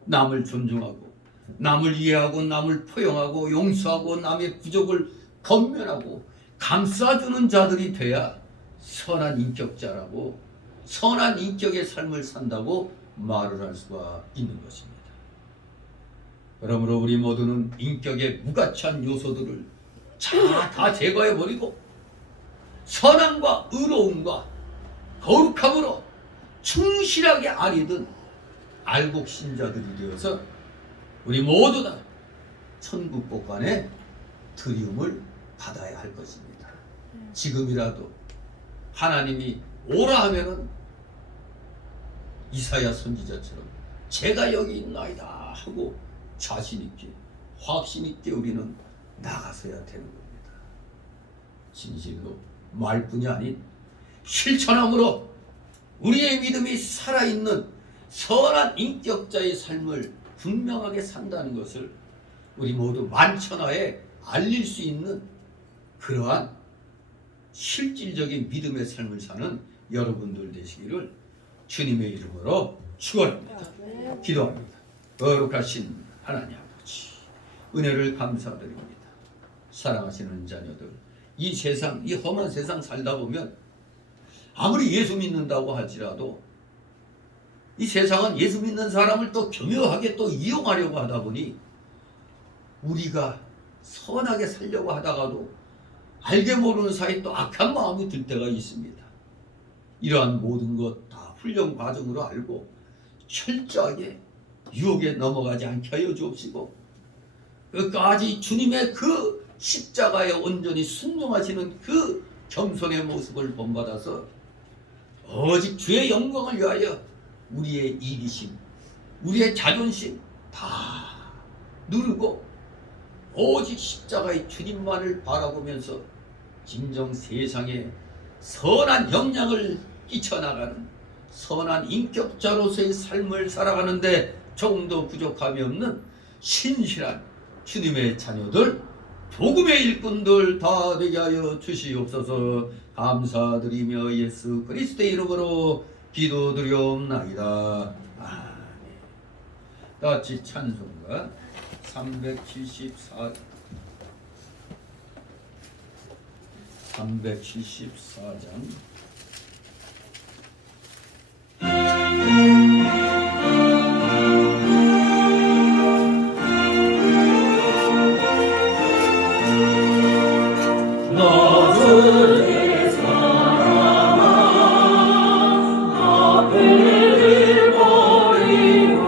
남을 존중하고 남을 이해하고 남을 포용하고 용서하고 남의 부족을 권면하고 감싸주는 자들이 돼야 선한 인격자라고 선한 인격의 삶을 산다고 말을 할 수가 있는 것입니다. 그러므로 우리 모두는 인격의 무가치한 요소들을 다 제거해버리고 선함과 의로움과 거룩함으로 충실하게 아리던 알곡 신자들이 되어서 우리 모두 다 천국 복관의 드리움을 받아야 할 것입니다. 지금이라도 하나님이 오라 하면은 이사야 선지자처럼 제가 여기 있나이다 하고 자신 있게 확신 있게 우리는 나가서야 되는 겁니다. 진실로 말뿐이 아닌 실천함으로 우리의 믿음이 살아있는 선한 인격자의 삶을 분명하게 산다는 것을 우리 모두 만천하에 알릴 수 있는 그러한 실질적인 믿음의 삶을 사는 여러분들 되시기를 주님의 이름으로 축원합니다. 기도합니다. 거룩하신 하나님 아버지, 은혜를 감사드립니다. 사랑하시는 자녀들, 이 세상, 이 험한 세상 살다 보면 아무리 예수 믿는다고 할지라도 이 세상은 예수 믿는 사람을 또 교묘하게 또 이용하려고 하다 보니 우리가 선하게 살려고 하다가도 알게 모르는 사이 또 악한 마음이 들 때가 있습니다. 이러한 모든 것 다 훈련 과정으로 알고 철저하게 유혹에 넘어가지 않게 하여 주옵시고 끝까지 주님의 그 십자가에 온전히 순종하시는 그 겸손의 모습을 본받아서 오직 주의 영광을 위하여 우리의 이기심, 우리의 자존심 다 누르고 오직 십자가의 주님만을 바라보면서 진정 세상에 선한 영향을 끼쳐나가는 선한 인격자로서의 삶을 살아가는데 조금도 부족함이 없는 신실한 주님의 자녀들, 복음의 일꾼들 다 되게 하여 주시옵소서. 감사드리며 예수 그리스도의 이름으로 기도드리옵나이다. 아멘. 다 같이 찬송가 374 374장 나주의 사랑아 앞을 버리고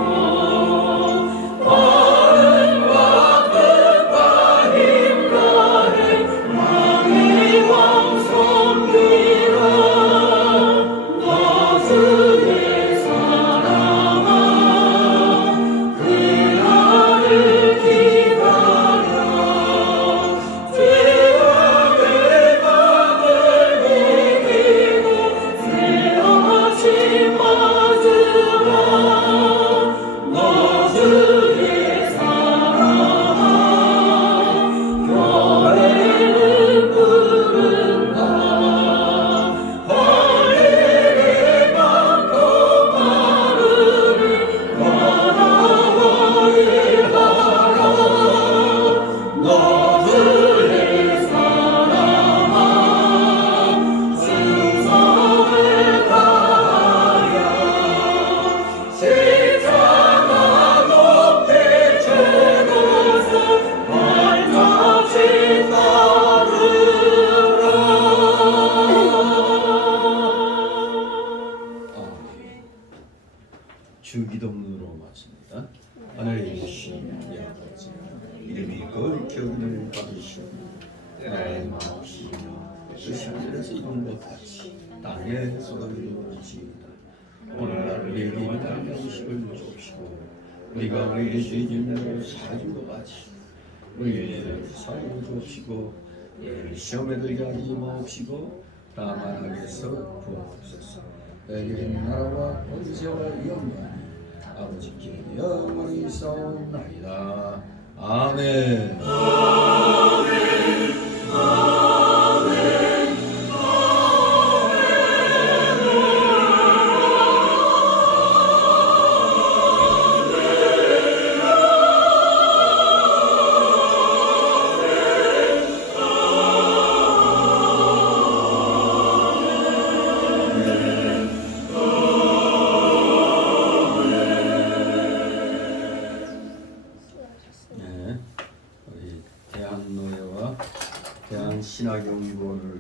마음과 뜻과 힘 다해 왕의 왕 섬기라 나주의 사랑아 그날을 기다려 죄악의 밤을 이기고 새 아침 맞으라 나주의 사랑아 교회는 부른다 할례에 많고 마르니 바라보이 하라 나주의 사랑아 충성을 다하여 십자가 높이 최고선 발같이 따르라. 주기도문으로 마칩니다. 하늘에 계신 우리 아버지 이름이 거룩히 여기를 받으시고 나라의 마옵시며 뜻이 하늘에서 이룬 것 같이 땅에서도 이루어지이다. 오늘날 우리에게 일용할 음식을 주옵시고 우리가 우리에게 죄짓는 사준 것 같이 우리를 사하여 주옵시고 우리를 시험에 들게 하지 마옵시고 다만 악에서 구하옵소서. 내게 나라와 권세와 영광이 아버지께 영원히 있사옵나이다. 아멘. 네, 우리 대한노예와 대한신학연구원을